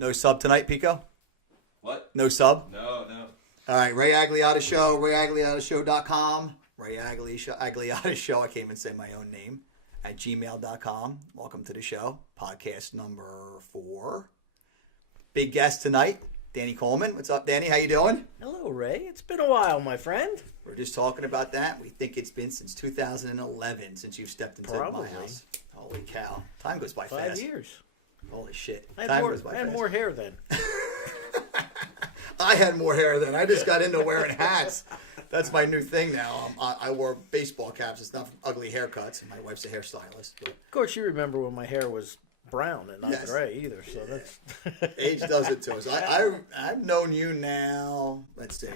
No sub tonight, Pico? What? No sub? No. All right, Ray Agliata Show, RayAgliataShow.com. Ray Agliata Show, I can't even say my own name, at gmail.com. Welcome to the show. Podcast number 4. Big guest tonight, Danny Coleman. What's up, Danny? How you doing? Hello, Ray. It's been a while, my friend. We're just talking about that. We think it's been since 2011 since you've stepped into my house. Holy cow. Time goes by fast. 5 years. Holy shit. I Time goes by had fast. more hair then. I had more hair then. I just got into wearing hats. That's my new thing now. I wore baseball caps. It's not ugly haircuts. My wife's a hairstylist. But. Of course, you remember when my hair was brown and not Yes. gray either. So that's Age does it to us. I've known you now. Let's see.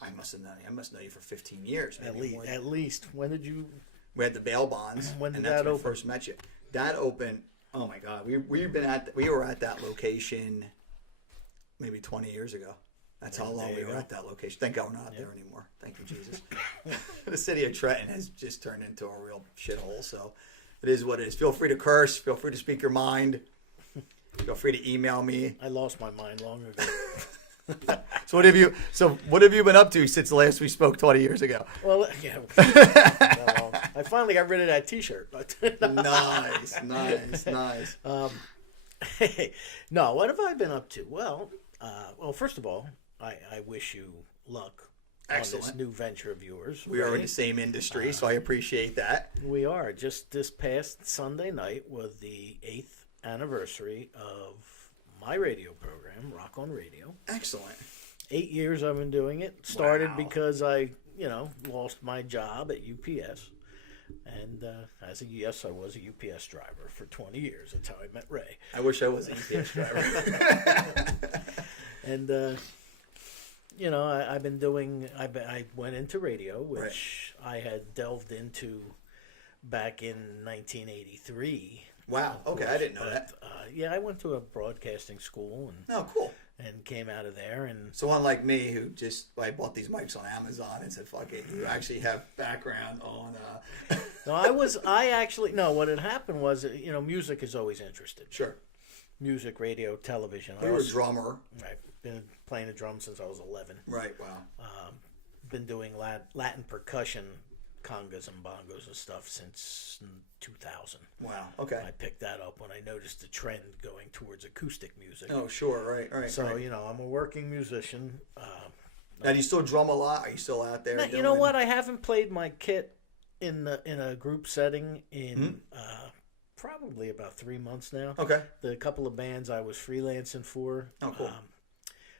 I must know you for 15 years. Maybe at least. When did you? We had the bail bonds. When did and that's that when open? I first met you. That opened. Oh my God. We were at that location maybe 20 years ago. That's how long we were at that location. Thank God we're not there anymore. Thank you, Jesus. The city of Trenton has just turned into a real shithole. So it is what it is. Feel free to curse. Feel free to speak your mind. Feel free to email me. I lost my mind long ago. So what have you been up to since last we spoke 20 years ago? Well, yeah. I finally got rid of that T-shirt. Nice. No, what have I been up to? Well, first of all, I wish you luck Excellent. on this new venture of yours. We are in the same industry, so I appreciate that. We are. Just this past Sunday night was the 8th anniversary of my radio program, Rock on Radio. Excellent. 8 years I've been doing it. Started Wow. because I, lost my job at UPS. And I was a UPS driver for 20 years. That's how I met Ray. I wish I was a UPS driver. And, I've been doing, I went into radio, which I had delved into back in 1983. Wow. Okay, I didn't know that. I went to a broadcasting school Oh, cool. and came out of there. And So unlike me, who I bought these mics on Amazon and said, "Fuck it," you actually have background on. what had happened was, music is always interested. Sure. Music, radio, television. You were a drummer. I've been playing the drums since I was 11. Right. Wow. Been doing Latin percussion, congas and bongos and stuff since 2000. Wow. Okay. I picked that up when I noticed the trend going towards acoustic music. Oh, sure. Right. So, right. I'm a working musician. Now, do you still drum a lot? Are you still out there? You know what? I haven't played my kit in a group setting in probably about 3 months now. Okay. The couple of bands I was freelancing for. Oh, cool.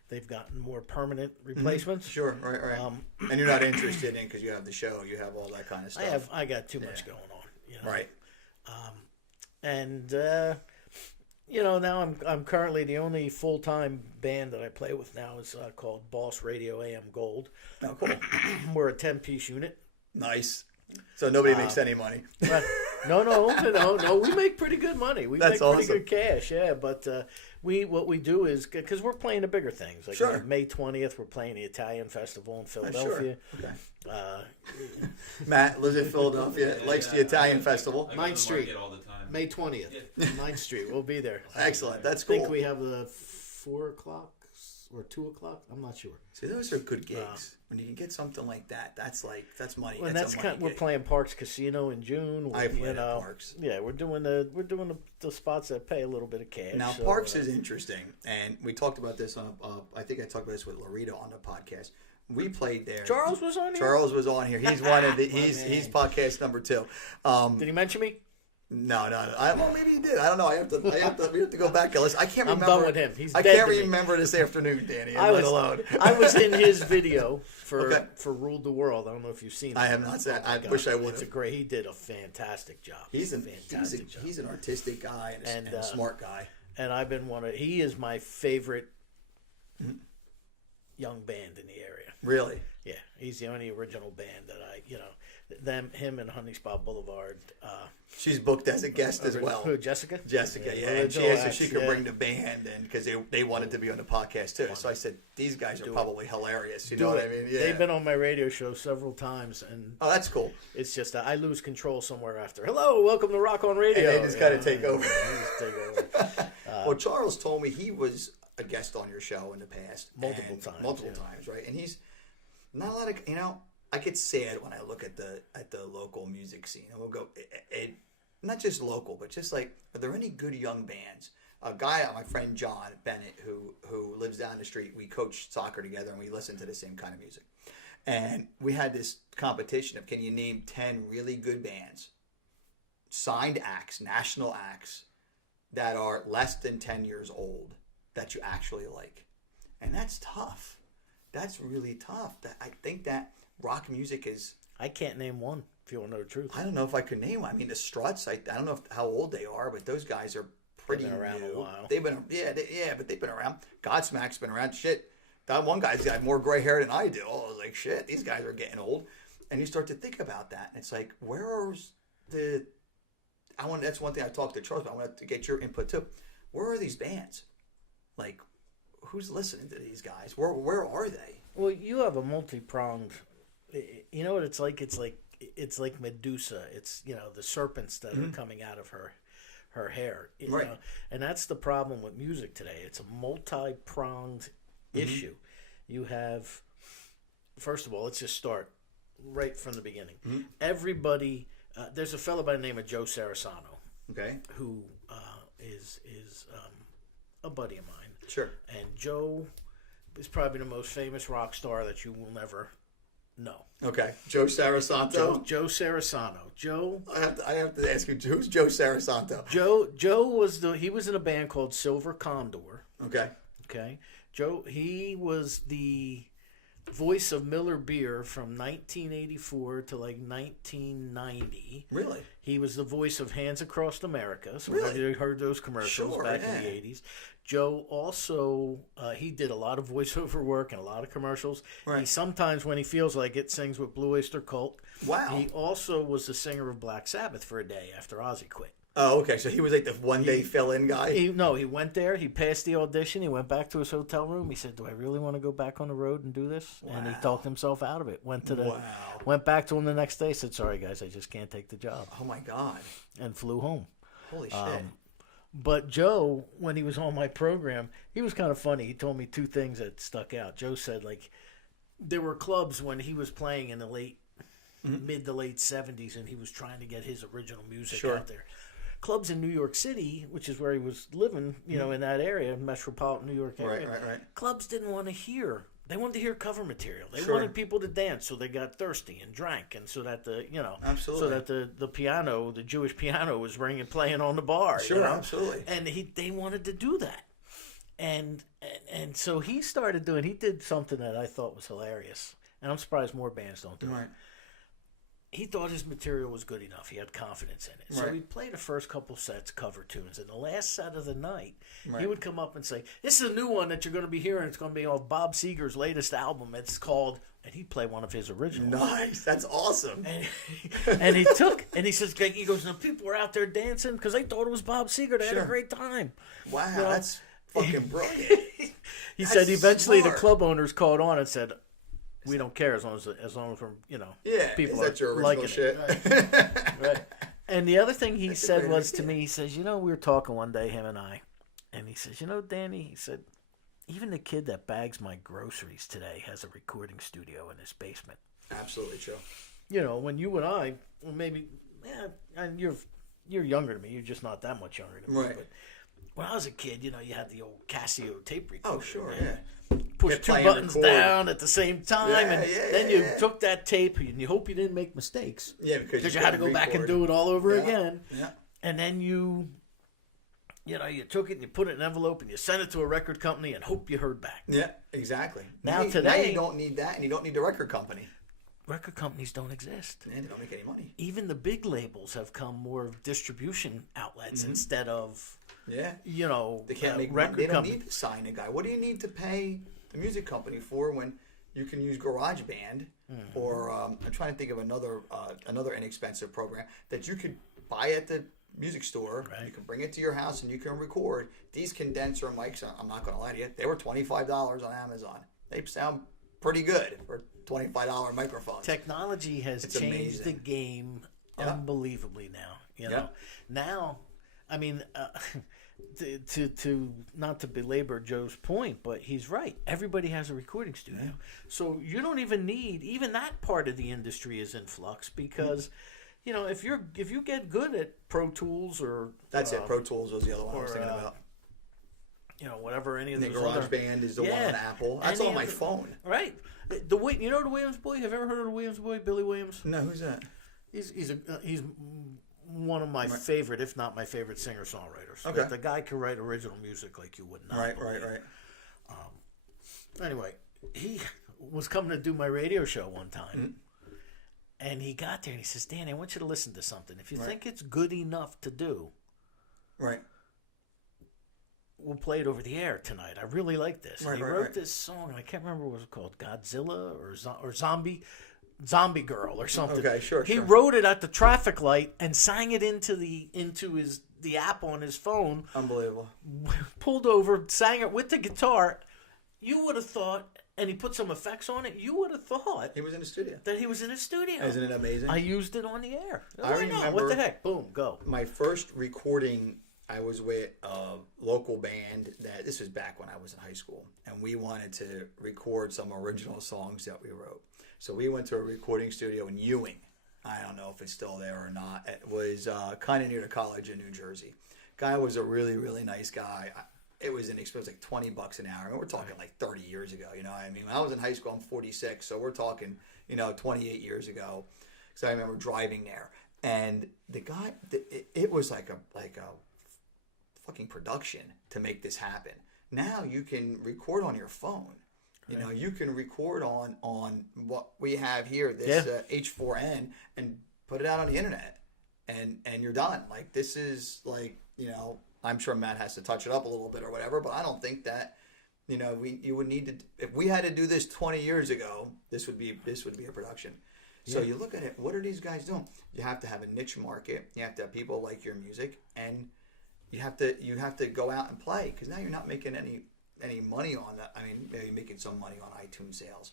They've gotten more permanent replacements. Sure. Right. And you're not interested in because you have the show. You have all that kind of stuff. I got too much going on. Right. Now I'm currently the only full-time band that I play with now is called Boss Radio AM Gold. Oh, cool. We're a 10-piece unit. Nice. So nobody makes any money. No. We make pretty good money. We That's make pretty awesome. good cash. Yeah, but what we do is because we're playing the bigger things. Like Sure. May 20th, we're playing the Italian Festival in Philadelphia. Sure. Okay. Matt lives in Philadelphia. Likes the Italian Festival. I go to 9th Street. market all the time. May 20th, 9th Street. We'll be there. Excellent. That's I cool. think we have the 4 o'clock or 2 o'clock. I'm not sure. See, those are good gigs. When you can get something like that, that's money. Well, that's a money we're gig. playing Parks Casino in June. I played at Parks. Yeah, we're doing the spots that pay a little bit of cash. Now, Parks is interesting, and we talked about this on. I think I talked about this with Larita on the podcast. We played there. Charles was on here. Charles was on here. He's one of the. He's podcast number 2. Did he mention me? No. Well, maybe he did. I don't know. We have to go back and listen. I can't remember. I'm done with him. He's I dead can't to me. remember this afternoon, Danny. I was in his video Okay. for Ruled the World. I don't know if you've seen it. I have not seen. I God, wish I would It's have. he did a fantastic job. He's a fantastic job. He's an artistic guy and a smart guy. And I've been he is my favorite young band in the area. Really? Yeah, he's the only original band that him and Honey Spot Boulevard. She's booked as a guest as well. Who, Jessica? Jessica, yeah. And she asked if she could bring the band in because they wanted to be on the podcast too. So I said, these guys are probably hilarious. You know what I mean? Yeah. They've been on my radio show several times, and oh, that's cool. it's just I lose control somewhere after. Hello, welcome to Rock on Radio. And they just got to take over. They just take over. Well, Well, Charles told me he was a guest on your show in the past. Multiple times. Multiple times, right? And he's not a lot of, I get sad when I look at the local music scene. And we'll go, not just local, but just like, are there any good young bands? A guy, my friend John Bennett, who lives down the street, we coach soccer together and we listen to the same kind of music. And we had this competition of, can you name 10 really good bands, signed acts, national acts, that are less than 10 years old that you actually like? And that's tough. That's really tough. I think that rock music is... I can't name one, if you want to know the truth. I don't know if I could name one. I mean, the Struts, I don't know how old they are, but those guys are pretty They've been around new. a while. They've been, but they've been around. Godsmack's been around. Shit, that one guy's got more gray hair than I do. I was like, shit, these guys are getting old. And you start to think about that, and it's like, where's the... That's one thing I talked to Charles about. I want to get your input too. Where are these bands? Like, who's listening to these guys? Where are they? Well, you have a multi-pronged. You know what it's like? It's like Medusa. It's the serpents that are coming out of her hair. Right. And that's the problem with music today. It's a multi-pronged issue. You have, first of all, let's just start right from the beginning. Everybody. There's a fellow by the name of Joe Sarasano, okay, who is a buddy of mine. Sure. And Joe is probably the most famous rock star that you will never know. Okay, Joe Sarasanto. Joe Sarasano. Joe. I have to ask you, who's Joe Sarasanto? Joe was he was in a band called Silver Condor. Okay. Okay. Joe, he was the voice of Miller Beer from 1984 to like 1990. Really? He was the voice of Hands Across America. So Really? you heard those commercials back in the 80s. Joe also, he did a lot of voiceover work and a lot of commercials. Right. He sometimes, when he feels like it, sings with Blue Oyster Cult. Wow. He also was the singer of Black Sabbath for a day after Ozzy quit. Oh, okay. So he was like the one-day fill-in guy? He went there. He passed the audition. He went back to his hotel room. He said, "Do I really want to go back on the road and do this?" Wow. And he talked himself out of it. Went back to him the next day. Said, "Sorry, guys, I just can't take the job." Oh, my God. And flew home. Holy shit. But Joe, when he was on my program, he was kind of funny. He told me two things that stuck out. Joe said, like, there were clubs when he was playing in the mid to late 70s, and he was trying to get his original music out there. Clubs in New York City, which is where he was living, in that area, metropolitan New York area. Right. Clubs didn't want to hear. They wanted to hear cover material. They wanted people to dance, so they got thirsty and drank, and so that Absolutely. so that the piano, the Jewish piano, was playing on the bar. Sure, absolutely. And they wanted to do that, and so he did something that I thought was hilarious, and I'm surprised more bands don't do it. He thought his material was good enough. He had confidence in it. So he played the first couple sets cover tunes. And the last set of the night, he would come up and say, "This is a new one that you're going to be hearing. It's going to be on Bob Seger's latest album. It's called..." And he'd play one of his originals. Nice. That's awesome. And he says, he goes, "Now people were out there dancing because they thought it was Bob Seger. They had a great time." Wow, that's fucking brilliant. He said eventually the club owners called on and said, "We don't care as long as people is that your are original liking shit? it." Right. And the other thing he said was to me, he says, we were talking one day, him and I, and he says, Danny, he said, even the kid that bags my groceries today has a recording studio in his basement. Absolutely true. When you and I, well, maybe, and you're younger than me. You're just not that much younger than me. Right. But when I was a kid, you had the old Casio tape recorder. Oh, sure, man. Push two buttons down at the same time, then you took that tape, and you hope you didn't make mistakes. Yeah, because you had to go back and do it all over again. Yeah. And then you took it and you put it in an envelope and you sent it to a record company and hope you heard back. Yeah, exactly. Now you don't need that, and you don't need the record company. Record companies don't exist. Yeah, they don't make any money. Even the big labels have come more of distribution outlets instead of they can't make record money. They don't company. need to sign a guy. What do you need to pay the music company for when you can use GarageBand or I'm trying to think of another inexpensive program that you could buy at the music store. You can bring it to your house and you can record. These condenser mics, I'm not going to lie to you, they were $25 on Amazon. They sound pretty good for $25 microphones. Technology has changed the game unbelievably now. Now, I mean, to not to belabor Joe's point, but he's right. Everybody has a recording studio, so you don't even need even that part of the industry is in flux because, you know, if you get good at Pro Tools or that's it. Pro Tools was the other one I was thinking about. You know, whatever any of the those GarageBand is the one on Apple. That's on my phone. Right. The Williams Boy. Have you ever heard of the Williams Boy, Billy Williams? No, who's that? He's one of my favorite, if not my favorite, singer-songwriters. Okay. The guy can write original music like you would not. Right. Anyway, he was coming to do my radio show one time, and he got there and he says, "Danny, I want you to listen to something. If you think it's good enough to do, we'll play it over the air tonight. I really like this." He wrote this song, and I can't remember what it was called, Godzilla or Zombie Girl or something. Okay, sure. He wrote it at the traffic light and sang it into the app on his phone. Unbelievable. Pulled over, sang it with the guitar. You would have thought, and he put some effects on it. You would have thought he was in the studio. That he was in a studio. Isn't it amazing? I used it on the air. I remember. What the heck? Boom, go. My first recording, I was with a local band this was back when I was in high school, and we wanted to record some original songs that we wrote. So we went to a recording studio in Ewing. I don't know if it's still there or not. It was kind of near the college in New Jersey. Guy was a really, really nice guy. It was inexpensive, like $20 an hour. And we're talking like 30 years ago. You know what I mean? When I was in high school, I'm 46. So we're talking, 28 years ago. So I remember driving there. And the guy, it was like a fucking production to make this happen. Now you can record on your phone. You know, you can record on what we have here, this H4n, and put it out on the internet, and you're done. Like, this is like, I'm sure Matt has to touch it up a little bit or whatever, but I don't think that, you would need to. If we had to do this 20 years ago, this would be a production. So you look at it. What are these guys doing? You have to have a niche market. You have to have people like your music, and you have to go out and play, because now you're not making any money on that. I mean, maybe making some money on iTunes sales,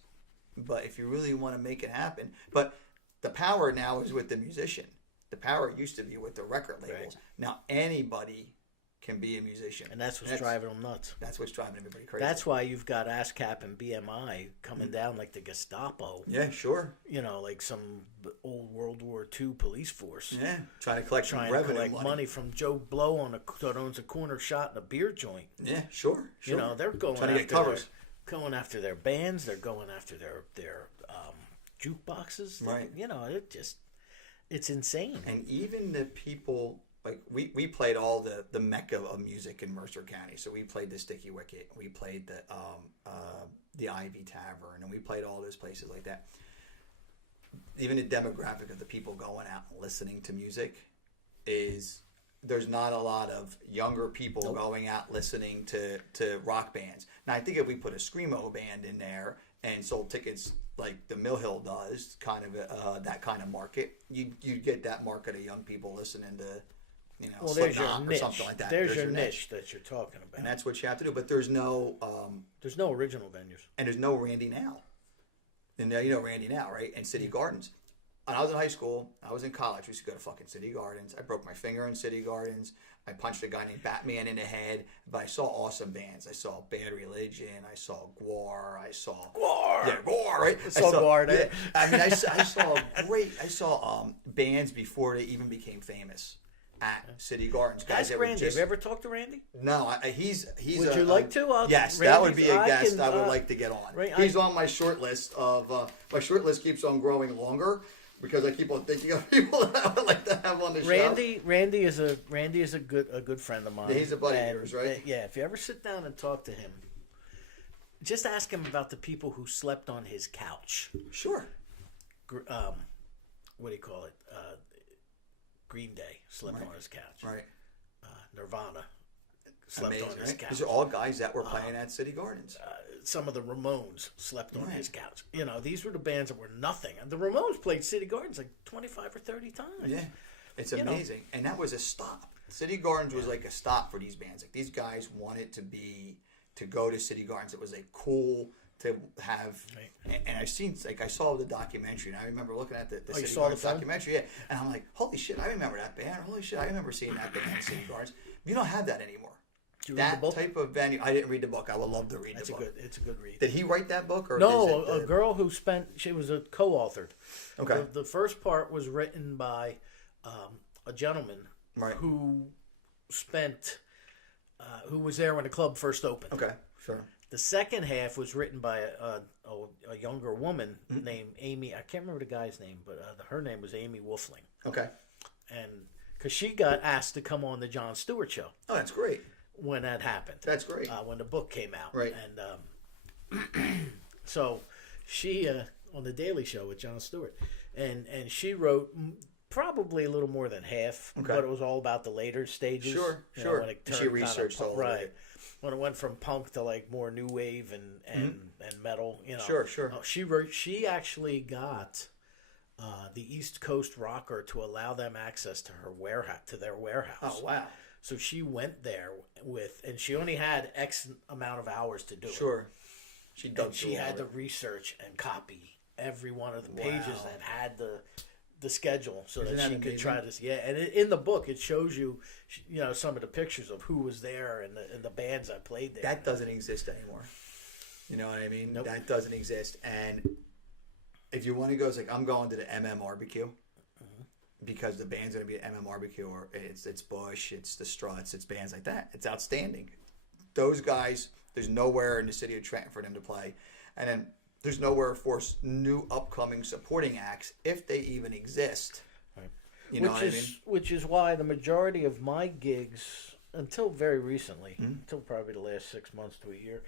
but if you really want to make it happen, but the power now is with the musician. The power used to be with the record labels. Now anybody can be a musician, and that's what's driving them nuts. That's what's driving everybody crazy. That's why you've got ASCAP and BMI coming down like the Gestapo. Yeah, sure. Like some old World War II police force. Yeah, trying to collect money from Joe Blow that owns a corner shop and a beer joint. Yeah, sure. They're going trying to get covers. Going after their bands. They're going after their jukeboxes. Right. It's insane. And even the people. Like, we played all the mecca of music in Mercer County. So we played the Sticky Wicket, we played the Ivy Tavern, and we played all those places like that. Even the demographic of the people going out and listening to music is, there's not a lot of younger people going out listening to rock bands. Now, I think if we put a Screamo band in there and sold tickets like the Mill Hill does, kind of that kind of market, you get that market of young people listening to, there's your niche. Or something like that. There's your niche that you're talking about. And that's what you have to do. But there's no original venues. And there's no Randy Now. And now you know Randy Now, right? And City Gardens. When I was in high school, I was in college, we used to go to fucking City Gardens. I broke my finger in City Gardens. I punched a guy named Batman in the head. But I saw awesome bands. I saw Bad Religion. I saw Gwar. Gwar! Yeah, Gwar, right? I saw Gwar there. Yeah. I mean, I saw bands before they even became famous. At City Gardens. Guys, Randy. Have you ever talked to Randy? No, he's. Would you like to? Yes, that would be a guest I would like to get on. He's on my short list of. My short list keeps on growing longer because I keep on thinking of people that I would like to have on the show. Randy is a good friend of mine. Yeah, he's a buddy of yours, right? Yeah, if you ever sit down and talk to him, just ask him about the people who slept on his couch. Sure. What do you call it? Green Day slept on his couch. Right. Nirvana slept on his couch. These are all guys that were playing at City Gardens. Some of the Ramones slept on his couch. These were the bands that were nothing. And the Ramones played City Gardens like 25 or 30 times. Yeah. It's amazing. And that was a stop. City Gardens was like a stop for these bands. Like, these guys wanted to go to City Gardens. It was like cool to have, and I saw the documentary, and I remember looking at the City Gardens documentary, and I'm like, holy shit, I remember that band. Holy shit, I remember seeing that band at City Gardens. You don't have that anymore. Did you read the That book? type of venue. I didn't read the book. I would love to read the book. It's a good read. Did he write that book, or No, is it a girl who she was a co-authored. Okay. The first part was written by a gentleman who who was there when the club first opened. Okay, sure. The second half was written by a younger woman named Amy. I can't remember the guy's name, but her name was Amy Wolfling. Okay. And because she got asked to come on the Jon Stewart show. Oh, that's great. When that happened. That's great. When the book came out. Right. And so she, on the Daily Show with Jon Stewart, and she wrote probably a little more than half, but it was all about the later stages. Sure. When it turned she researched all right. of it. When it went from punk to like more new wave and metal, Sure. She actually got the East Coast Rocker to allow them access to their warehouse. Oh, wow. So she went there and she only had X amount of hours to do it. Sure. She had to research and copy every one of the pages that had the schedule so that she could try this. Yeah, and in the book it shows you, some of the pictures of who was there and the bands that played there. That doesn't exist anymore. You know what I mean? Nope. That doesn't exist. And if you want to go, it's like I'm going to the barbecue. Because the band's going to be at barbecue, or it's Bush, it's the Struts, it's bands like that. It's outstanding. Those guys, there's nowhere in the city of Trenton for them to play. And then there's nowhere for new upcoming supporting acts, if they even exist. Right. You know what I mean? Which is why the majority of my gigs, until very recently, until probably the last 6 months to a year,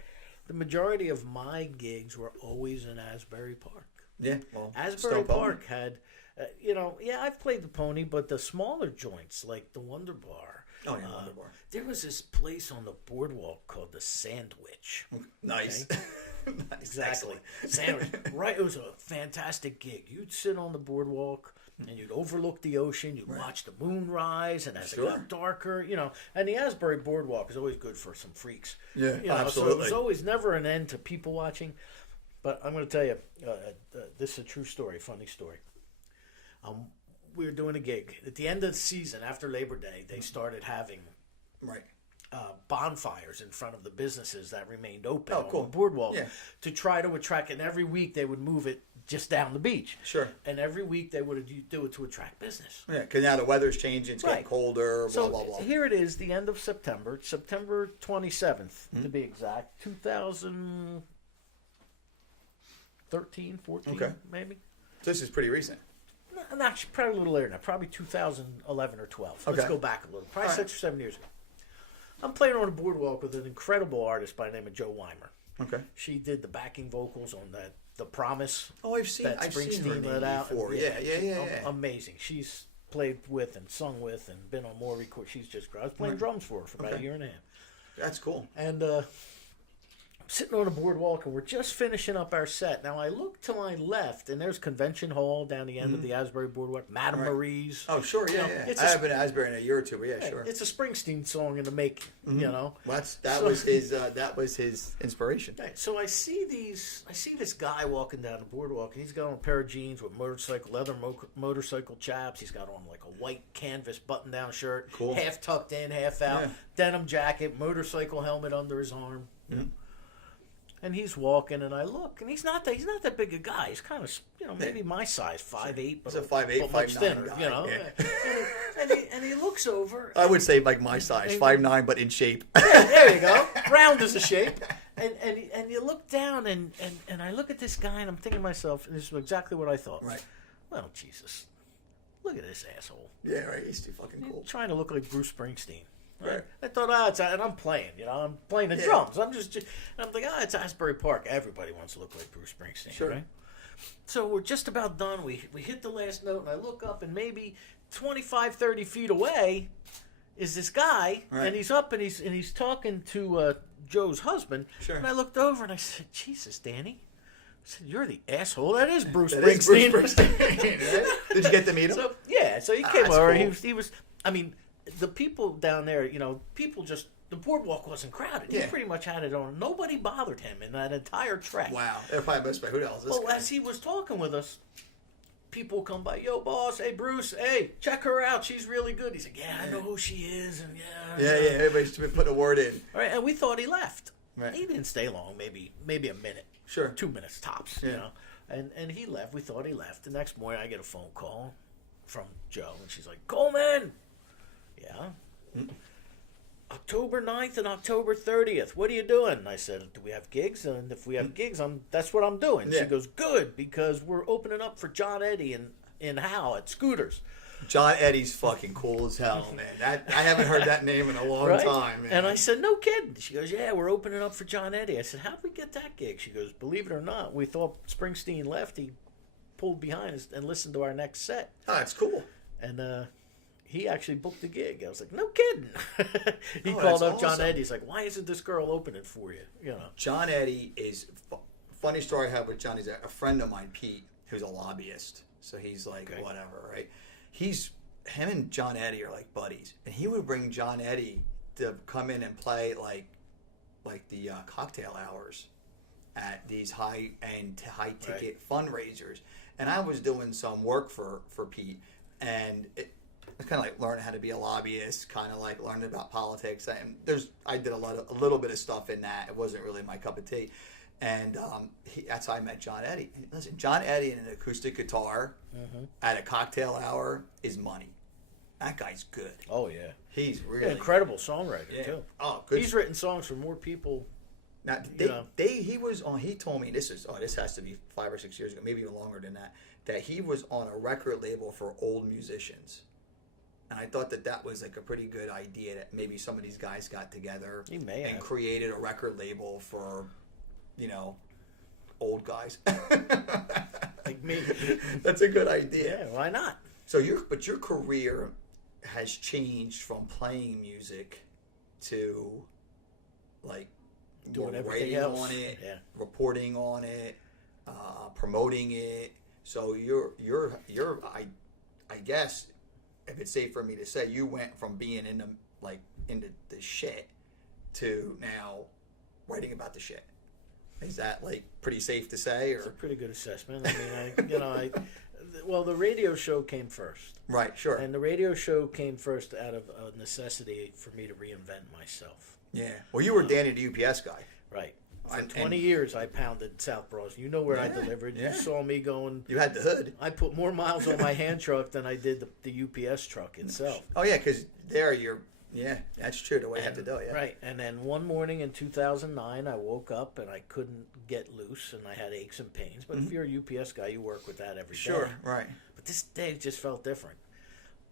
the majority of my gigs were always in Asbury Park. Yeah, well, Asbury Park had... I've played the Pony, but the smaller joints like the Wonder Bar. Oh, yeah, Wonder Bar. There was this place on the boardwalk called the Sandwich. Nice. Okay? Nice. Exactly. Sandwich. Right. It was a fantastic gig. You'd sit on the boardwalk and you'd overlook the ocean. You'd watch the moon rise, and as it got darker, and the Asbury Boardwalk is always good for some freaks. Yeah, absolutely. So it was always never an end to people watching. But I'm going to tell you, this is a true story, funny story. We were doing a gig at the end of the season after Labor Day. They started having bonfires in front of the businesses that remained open on the boardwalk to try to attract. And every week they would move it just down the beach. Sure. And every week they would do it to attract business. Yeah, because now the weather's changing. It's getting colder. Blah, blah, blah. Here it is, the end of September, September 27th to be exact, 2013, 14, maybe. So this is pretty recent. Actually, probably a little later now. Probably 2011 or 12. Let's go back a little. Probably 6 or 7 years ago. I'm playing on a boardwalk with an incredible artist by the name of Jo Weimer. Okay. She did the backing vocals on The Promise. Oh, I've seen her before. Yeah. Amazing. She's played with and sung with and been on more records. She's just great. I was playing drums for her for about a year and a half. That's cool. And sitting on a boardwalk, and we're just finishing up our set. Now, I look to my left, and there's Convention Hall down the end of the Asbury Boardwalk, Madame Marie's. Oh, sure, yeah. I haven't been to Asbury in a year or two, but sure. It's a Springsteen song in the making, Well, that was his inspiration. Right. So I see this guy walking down the boardwalk, and he's got on a pair of jeans with leather motorcycle chaps. He's got on like a white canvas button-down shirt, half tucked in, half out, denim jacket, motorcycle helmet under his arm. And he's walking, and I look, and he's not that big a guy. He's kind of, maybe my size, 5'8", but he's a 5'8", much 5'9" thinner, guy. And he looks over. I would say like my size, 5'9", but in shape. Yeah, there you go. Round is a shape. And you look down, and I look at this guy, and I'm thinking to myself, and this is exactly what I thought. Right. Well, Jesus, look at this asshole. Yeah, right. He's too fucking cool. He's trying to look like Bruce Springsteen. Right. I thought, and I'm playing, I'm playing the drums. I'm thinking, it's Asbury Park. Everybody wants to look like Bruce Springsteen, right? So we're just about done. We hit the last note, and I look up, and maybe 25, 30 feet away is this guy, and he's up, and he's talking to Joe's husband. Sure. And I looked over, and I said, Jesus, Danny. I said, you're the asshole. That is Bruce Springsteen. Did you get to meet him? So he came over. Cool. He was, the people down there, the boardwalk wasn't crowded. He pretty much had it on. Nobody bothered him in that entire trek. Wow. If I missed by who else? As he was talking with us, people come by, yo, boss, hey, Bruce, hey, check her out. She's really good. He's like, yeah, I know who she is. And yeah, everybody's put a word in. All right, and we thought he left. Right. He didn't stay long, maybe a minute. Sure. 2 minutes tops, you know. And he left. We thought he left. The next morning, I get a phone call from Joe, and she's like, Coleman. Yeah. October 9th and October 30th. What are you doing? And I said, do we have gigs? And if we have gigs, that's what I'm doing. Yeah. She goes, good, because we're opening up for John Eddie in Howe at Scooters. John Eddie's fucking cool as hell, man. I haven't heard that name in a long time, man. And I said, no kidding. She goes, yeah, we're opening up for John Eddie. I said, how'd we get that gig? She goes, believe it or not, we thought Springsteen left. He pulled behind us and listened to our next set. Oh, that's cool. And he actually booked the gig. I was like, no kidding. He Oh, called that's up John awesome. Eddie. He's like, why isn't this girl opening for you? You know. John Eddie is funny story I have with John. He's a friend of mine, Pete, who's a lobbyist. So he's like whatever, right? Him and John Eddie are like buddies, and he would bring John Eddie to come in and play like the cocktail hours at these high ticket fundraisers. And I was doing some work for Pete, and it was kind of like learning how to be a lobbyist, kind of like learning about politics. And I did a little bit of stuff in that. It wasn't really my cup of tea. And that's how I met John Eddie. Listen, John Eddie and an acoustic guitar at a cocktail hour is money. That guy's good. Oh, yeah. He's really incredible songwriter, too. Oh, good. He's written songs for more people. Now, he told me, this has to be 5 or 6 years ago, maybe even longer than that he was on a record label for old musicians. And I thought that was like a pretty good idea, that maybe some of these guys got together and created a record label for, old guys. Like me. That's a good idea. Yeah, why not? So your career has changed from playing music to like doing everything writing else on it, reporting on it, promoting it. So you're I guess, if it's safe for me to say, you went from being into the shit to now writing about the shit. Is that like pretty safe to say? Or? It's a pretty good assessment. I mean, well, the radio show came first. Right, sure. And the radio show came first out of a necessity for me to reinvent myself. Yeah. Well, you were Danny the UPS guy. Right. For 20 years, I pounded South Bros. You know where I delivered. You saw me going. You had the hood. I put more miles on my hand truck than I did the UPS truck itself. Oh, yeah, because that's true, the way you have to do it, yeah. Right, and then one morning in 2009, I woke up and I couldn't get loose and I had aches and pains. But if you're a UPS guy, you work with that every day. Sure, right. But this day just felt different.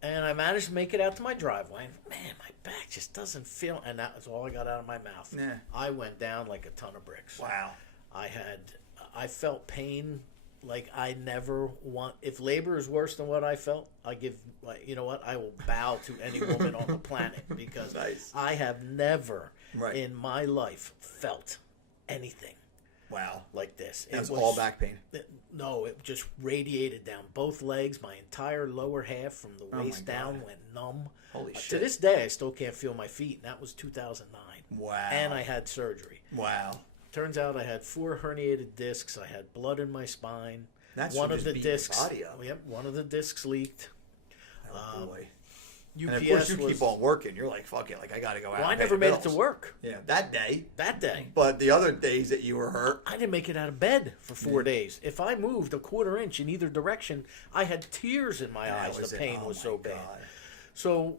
And I managed to make it out to my driveway. Man, my back just doesn't feel... And that was all I got out of my mouth. Yeah. I went down like a ton of bricks. Wow. I felt pain like I never want... If labor is worse than what I felt, you know what? I will bow to any woman on the planet, because I have never in my life felt anything. Wow. Like this. It was all back pain. No, it just radiated down both legs. My entire lower half from the waist down went numb. Holy shit. To this day, I still can't feel my feet. And that was 2009. Wow. And I had surgery. Wow. Turns out I had 4 herniated discs. I had blood in my spine. That's one of the discs. Body up. Yep, one of the discs leaked. Oh, boy. UPS and of course you keep on working. You're like, fuck it, like I got to go out. Well, I and never pay made the it to bills. work. Yeah, that day. But the other days that you were hurt, I didn't make it out of bed for 4 days. If I moved a quarter inch in either direction, I had tears in my eyes. The pain was so bad. So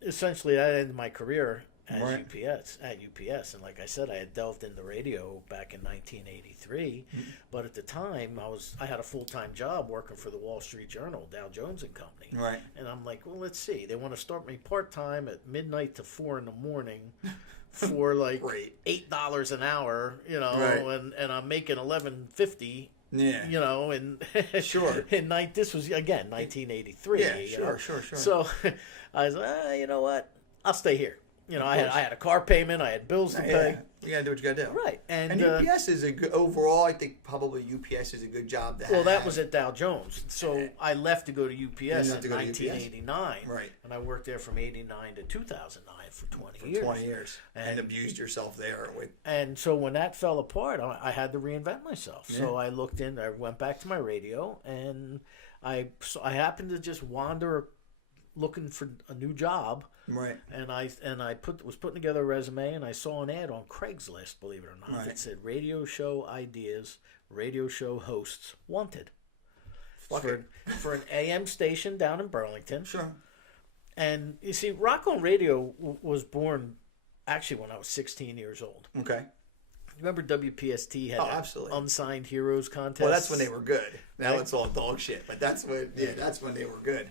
essentially, that ended my career at UPS. And like I said, I had delved into radio back in 1983. But at the time, I had a full-time job working for the Wall Street Journal, Dow Jones and Company. Right. And I'm like, well, let's see. They want to start me part-time at midnight to 4 in the morning for like $8 an hour, and I'm making $11.50. Yeah. And sure. And this was again 1983. Yeah, sure. So I was like, you know what? I'll stay here. I had a car payment. I had bills to pay. You got to do what you got to do. Right. And UPS is a good, overall, I think probably UPS is a good job to have. Well, that was at Dow Jones. So I left to go to UPS in 1989. Right. And I worked there from 89 to 2009 for 20 years. 20 years. And abused yourself there. And so when that fell apart, I had to reinvent myself. Yeah. So I went back to my radio, and I happened to just wander looking for a new job. Right. And I was putting together a resume, and I saw an ad on Craigslist, believe it or not, that said radio show ideas, radio show hosts wanted. For an AM station down in Burlington. Sure. And you see, Rock on Radio was born actually when I was 16 years old. Okay. Remember WPST had absolutely. Unsigned Heroes contest? Well, that's when they were good. Now it's all dog shit. But that's when they were good.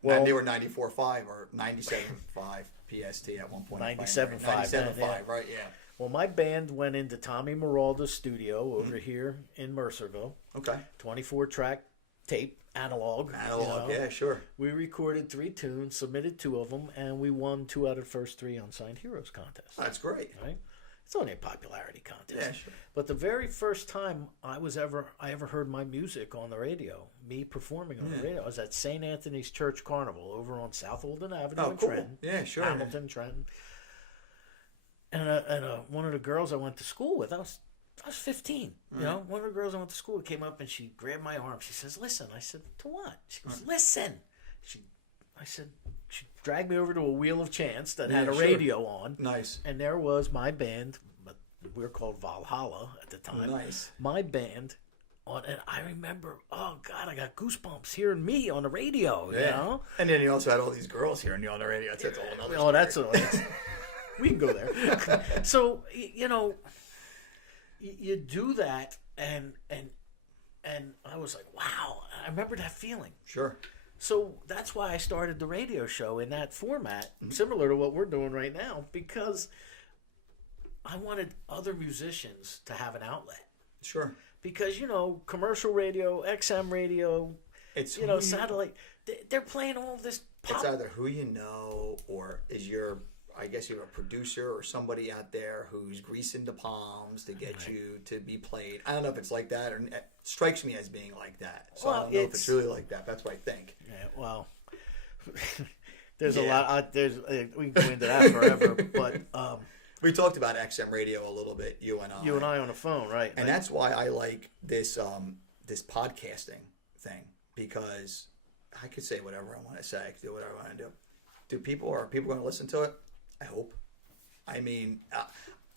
Well, and they were 94.5 or 97.5 PST at one point. 97.5. 97.5, right, yeah. Well, my band went into Tommy Moralda's studio over here in Mercerville. Okay. 24-track tape, analog. Yeah, sure. We recorded 3 tunes, submitted 2 of them, and we won 2 out of the first 3 Unsigned Heroes contests. That's great. Right? It's only a popularity contest. Yeah, sure. But the very first time I ever heard my music on the radio, me performing on the radio, I was at St. Anthony's Church Carnival over on South Olden Avenue in Trenton. Yeah, sure. Hamilton, Trenton. And one of the girls I went to school with, I was 15. You know, one of the girls I went to school with came up and she grabbed my arm. She says, "Listen." I said, "To what?" She goes, "Listen." She dragged me over to a Wheel of Chance that had a radio on. Nice. And there was my band, but we were called Valhalla at the time. Nice. My band on, and I remember, oh God, I got goosebumps hearing me on the radio, you know? And then you also had all these girls hearing you on the radio. That's a whole other story. Oh, that's we can go there. So, you know, you do that, and I was like, wow, I remember that feeling. Sure. So that's why I started the radio show in that format, similar to what we're doing right now, because I wanted other musicians to have an outlet. Sure. Because, you know, commercial radio, XM radio, satellite, they're playing all this pop. It's either who you know or you're a producer or somebody out there who's greasing the palms to get you to be played. I don't know if it's like that, or it strikes me as being like that. So I don't know if it's really like that. That's what I think. Yeah, well, there's a lot. We can go into that forever, but we talked about XM radio a little bit. You and I on the phone, right? And that's why I like this this podcasting thing, because I could say whatever I want to say. I could do whatever I want to do. Are people going to listen to it? I hope. I mean,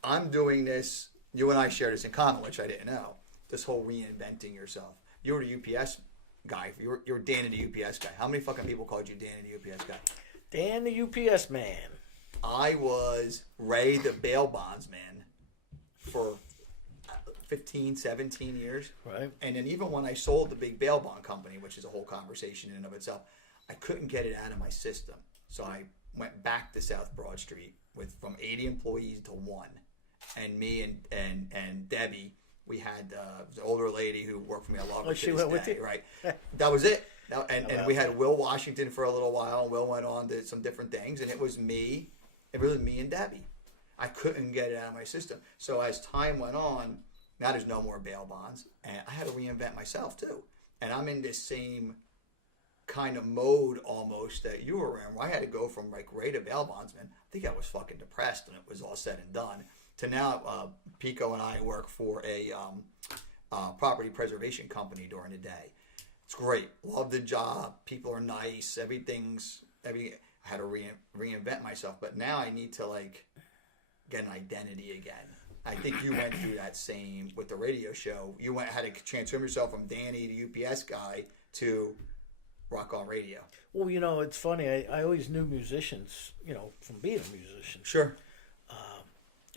I'm doing this. You and I share this in common, which I didn't know. This whole reinventing yourself. You were the UPS guy. You were Danny the UPS guy. How many fucking people called you Danny the UPS guy? Dan the UPS man. I was Ray the bail bondsman for 15, 17 years. Right. And then even when I sold the big bail bond company, which is a whole conversation in and of itself, I couldn't get it out of my system. So I went back to South Broad Street from 80 employees to 1. And me and Debbie, we had the older lady who worked for me a lot. She went with you? Right. That was it. And we had Will Washington for a little while. Will went on to some different things. And it was me. It was me and Debbie. I couldn't get it out of my system. So as time went on, now there's no more bail bonds. And I had to reinvent myself too. And I'm in this same kind of mode almost that you were in, where I had to go from like Ray to bail bondsman. I think I was fucking depressed when it was all said and done, to now Pico and I work for a property preservation company during the day. It's great. Love the job. People are nice. Everything. I had to reinvent myself, but now I need to like get an identity again. I think you went through that same with the radio show. You had to transform yourself from Danny, the UPS guy, to Rock on Radio. Well, you know, it's funny. I always knew musicians, you know, from being a musician. Sure.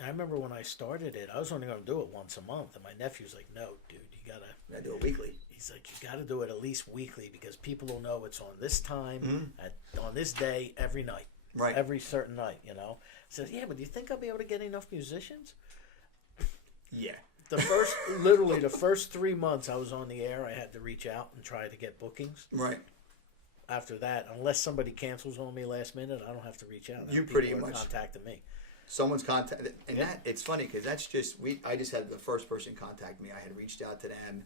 I remember when I started it, I was only going to do it once a month, and my nephew's like, "No, dude, you gotta do it weekly." He's like, "You gotta do it at least weekly because people will know it's on this time on this day every night, right? Every certain night, you know." I said, "Yeah, but do you think I'll be able to get enough musicians?" Yeah. The first 3 months I was on the air, I had to reach out and try to get bookings. Right. After that, unless somebody cancels on me last minute, I don't have to reach out. You pretty much contacted me. someone's contacted, and that it's funny because that's just I just had the first person contact me. I had reached out to them,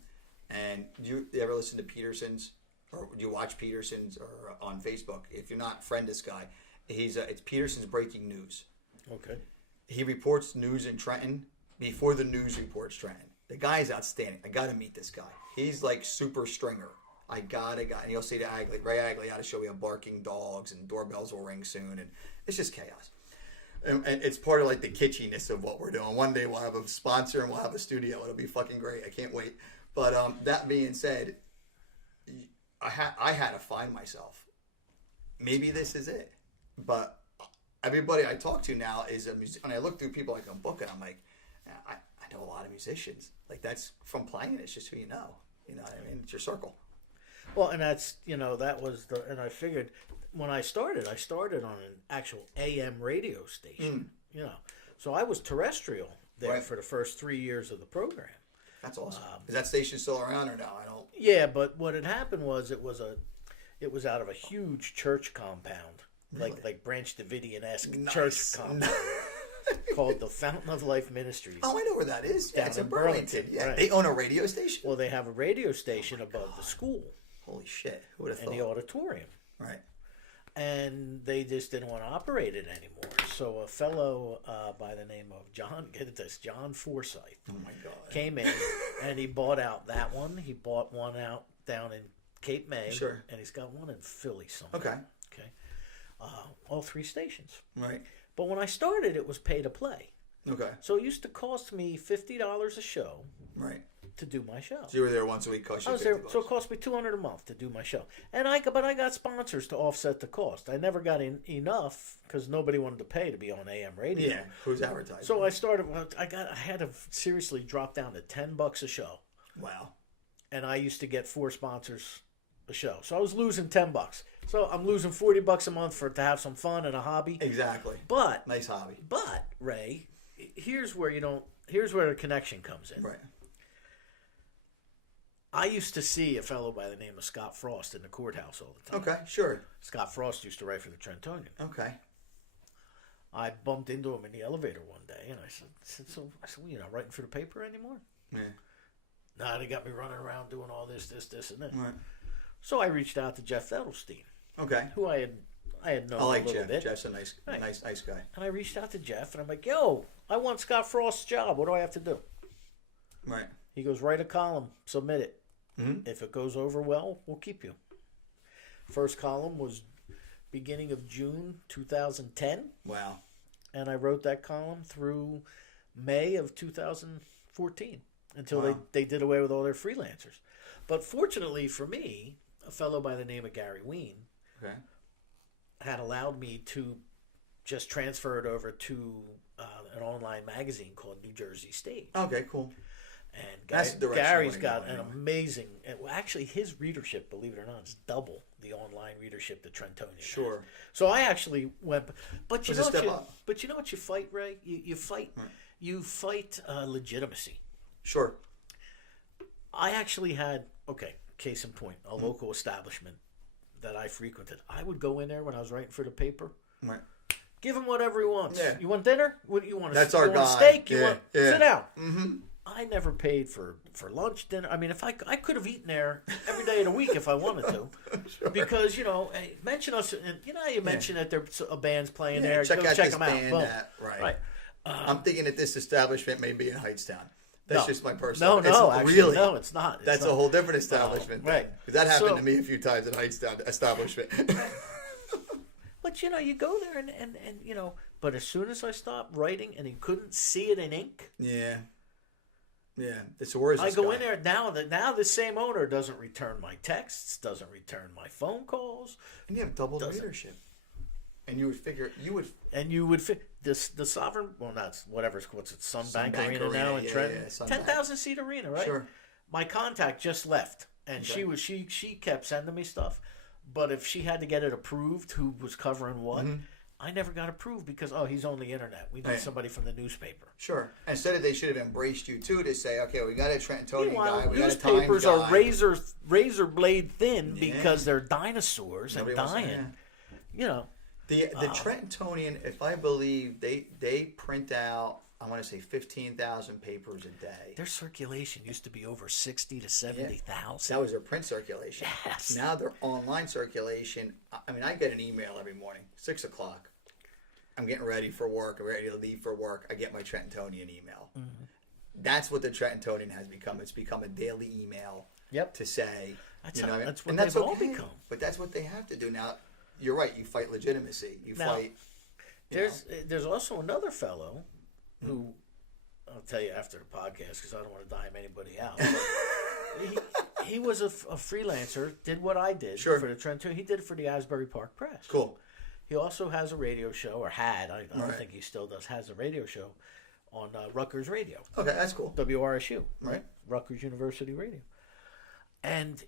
and you ever listen to Peterson's, or do you watch Peterson's or on Facebook? If you're not, friend this guy. It's Peterson's Breaking News. Okay. He reports news in Trenton before the news reports Trenton. The guy is outstanding. I got to meet this guy. He's like super stringer. And he'll say to Ray Agliata show we have barking dogs and doorbells will ring soon, and it's just chaos. And it's part of like the kitschiness of what we're doing. One day we'll have a sponsor and we'll have a studio. It'll be fucking great. I can't wait. But that being said, I had to find myself. Maybe this is it. But everybody I talk to now is a musician. When I look through people like I'm booking, I'm like, I know a lot of musicians. Like that's from playing. It's just who you know. You know what I mean? It's your circle. Well, and that's, that was and I figured when I started on an actual AM radio station, So I was terrestrial there for the first 3 years of the program. That's awesome. Is that station still around or no? I don't. Yeah, but what had happened was it was out of a huge church compound, really? like Branch Davidian-esque church compound. Called the Fountain of Life Ministries. Oh, I know where that is. Yeah, it's in Burlington. Yeah, right. They own a radio station. Well, they have a radio station above the school. Holy shit! Who would have thought? And the auditorium. Right. And they just didn't want to operate it anymore. So a fellow by the name of John Forsyth. Oh my God. Came in and he bought out that one. He bought one out down in Cape May. Sure. And he's got one in Philly somewhere. Okay. All 3 stations. Right. But when I started, it was pay to play. Okay. So it used to cost me $50 a show. Right. To do my show. So you were there once a week, cost you I was there, so it cost me $200 a month to do my show, but I got sponsors to offset the cost. I never got enough because nobody wanted to pay to be on AM radio. Yeah, who's advertising? So I started. I had to seriously drop down to $10 a show. Wow. And I used to get 4 sponsors a show, so I was losing $10. So I'm losing $40 a month to have some fun and a hobby. Exactly. But nice hobby. But Ray, here's where the connection comes in. Right. I used to see a fellow by the name of Scott Frost in the courthouse all the time. Okay, sure. Scott Frost used to write for the Trentonian. Okay. I bumped into him in the elevator one day, and I said, so you're not writing for the paper anymore? Yeah. Nah, they got me running around doing all this, and that. Right. So I reached out to Jeff Edelstein. Okay. Who I had known I like a little Jeff. bit. Jeff's a nice guy. And I reached out to Jeff, and I'm like, yo, I want Scott Frost's job. What do I have to do? Right. He goes, write a column, submit it. Mm-hmm. If it goes over well, we'll keep you. First column was beginning of June 2010. Wow. And I wrote that column through May of 2014 until they did away with all their freelancers. But fortunately for me, a fellow by the name of Gary Ween had allowed me to just transfer it over to an online magazine called New Jersey Stage. Okay, cool. And Gary's got an amazing, actually his readership, believe it or not, is double the online readership that Trentonian has. Sure. So I actually went, but you know what you fight, Ray? You fight legitimacy. Sure. I actually had, case in point, a local establishment that I frequented. I would go in there when I was writing for the paper. Right. Give him whatever he wants. Yeah. You want dinner? What do you want? That's our guy. Steak? Sit down. Mm-hmm. I never paid for lunch, dinner. I mean, if I could have eaten there every day of the week if I wanted to, sure. Because hey, mention us. And you mention that there's a band's playing there. Check Go out check this them out. band. Boom. Right. I'm thinking that this establishment may be in Hightstown. That's just my personal. No, it's not. That's a whole different establishment. Right. Because that happened to me a few times at Hightstown establishment. But you go there and but as soon as I stopped writing and he couldn't see it in ink. Yeah. Yeah. So where is this I go guy? in there now. The same owner doesn't return my texts, doesn't return my phone calls, and you have double the readership. And you would figure the Sovereign. Well, not whatever's what's it Sunbank Arena now in Trenton. 10,000 seat arena, right? Sure. My contact just left, and she kept sending me stuff, but if she had to get it approved, who was covering what? Mm-hmm. I never got approved because he's on the internet. We need somebody from the newspaper. Sure. Instead, they should have embraced you too to say, okay, we got a Trentonian guy, we got a Times newspapers guy. are razor blade thin because they're dinosaurs and dying. The Trentonian, if I believe, they print out, I want to say 15,000 papers a day. Their circulation used to be over 60 to 70,000. That was their print circulation. Yes. Now their online circulation, I mean, I get an email every morning, 6 o'clock. I'm getting ready for work. I'm ready to leave for work. I get my Trentonian email. Mm-hmm. That's what the Trentonian has become. It's become a daily email to say, that's what they've all become. But that's what they have to do. Now, you're right. You fight legitimacy. There's also another fellow who, I'll tell you after the podcast because I don't want to dime anybody out. he was a freelancer, did what I did for the Trentonian. He did it for the Asbury Park Press. Cool. He also has a radio show, or had, I don't think he still does, has a radio show on Rutgers Radio. Okay, that's cool. WRSU, right? Rutgers University Radio. And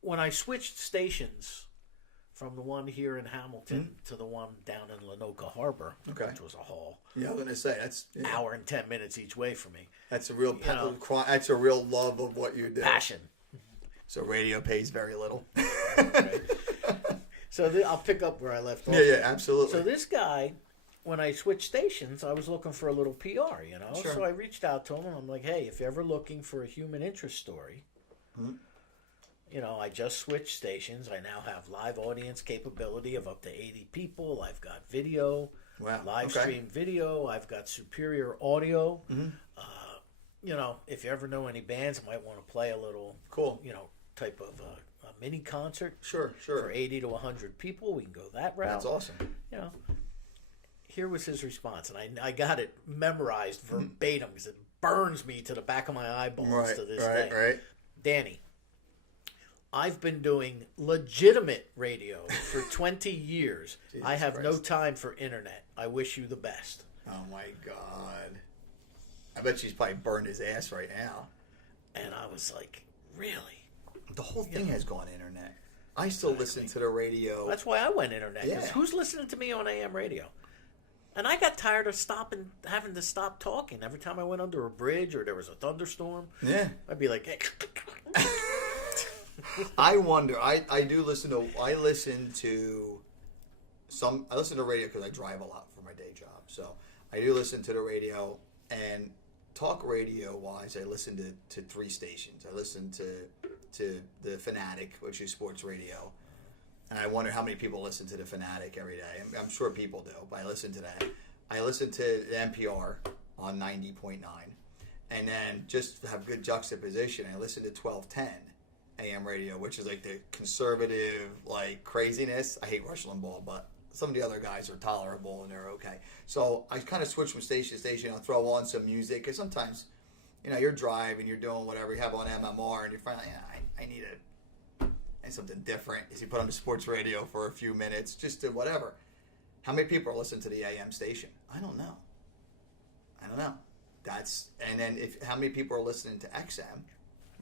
when I switched stations from the one here in Hamilton to the one down in Lenoka Harbor, which was a haul. Yeah, I was going to say, that's... hour and 10 minutes each way for me. That's a real that's a real love of what you do. Passion. So radio pays very little. Right. So I'll pick up where I left off. Yeah, absolutely. So this guy, when I switched stations, I was looking for a little PR, Sure. So I reached out to him, and I'm like, hey, if you're ever looking for a human interest story, I just switched stations. I now have live audience capability of up to 80 people. I've got video, live stream video. I've got superior audio. If you ever know any bands, I might want to play a little, type of a mini concert. Sure. For 80 to 100 people. We can go that route. That's awesome. Here was his response, and I got it memorized verbatim because it burns me to the back of my eyeballs to this day. Right. Danny, I've been doing legitimate radio for 20 years. I have no time for internet. I wish you the best. Oh, my God. I bet she's probably burned his ass right now. And I was like, really? The whole thing has gone internet. I still listen to the radio. That's why I went internet. Because who's listening to me on AM radio? And I got tired of having to stop talking. Every time I went under a bridge or there was a thunderstorm, I'd be like, hey. I wonder. I listen to radio because I drive a lot for my day job. So I do listen to the radio, and talk radio wise, I listen to 3 stations. I listen to the Fanatic, which is sports radio. And I wonder how many people listen to the Fanatic every day. I'm sure people do, but I listen to that. I listen to the NPR on 90.9. And then just to have good juxtaposition, I listen to 1210 AM radio, which is like the conservative, like craziness. I hate Rush Limbaugh, but some of the other guys are tolerable and they're okay. So I kind of switch from station to station. I'll throw on some music because sometimes, you're driving, you're doing whatever, you have on MMR, and you're finally, I need something different. Is you put on the sports radio for a few minutes, just to whatever. How many people are listening to the AM station? I don't know. And then how many people are listening to XM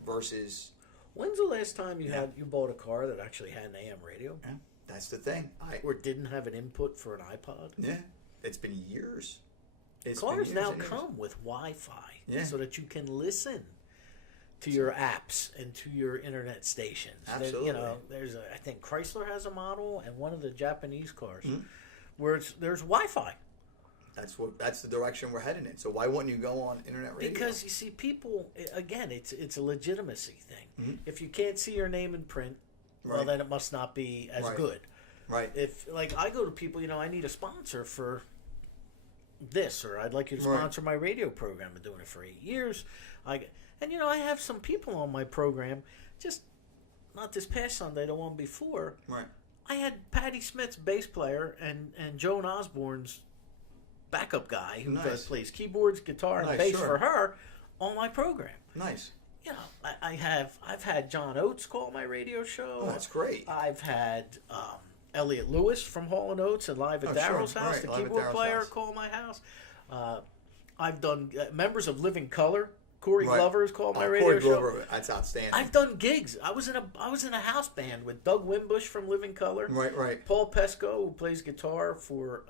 versus. When's the last time you bought a car that actually had an AM radio? Yeah, that's the thing. Or didn't have an input for an iPod? Yeah, it's been years. Cars now come with Wi-Fi so that you can listen to your apps and to your internet stations. Absolutely. I think Chrysler has a model and one of the Japanese cars where there's Wi-Fi. That's the direction we're heading in. So why wouldn't you go on internet radio? Because you see, people, again, it's a legitimacy thing. If you can't see your name in print, well, then it must not be as good. Right. If I go to people, I need a sponsor for this, or I'd like you to sponsor my radio program. I've been doing it for 8 years. I have some people on my program, just not this past Sunday, the one before. Right. I had Patti Smith's bass player and Joan Osborne's backup guy who plays keyboards, guitar, and bass for her on my program. Nice. I've had John Oates call my radio show. Oh, that's great. I've had Elliot Lewis from Hall & Oates and Live at Daryl's house, the keyboard player, call my house. I've done members of Living Color. Corey Glover's called my radio show. Glover, that's outstanding. I've done gigs. I was in a house band with Doug Wimbush from Living Color. Right. Paul Pesco, who plays guitar for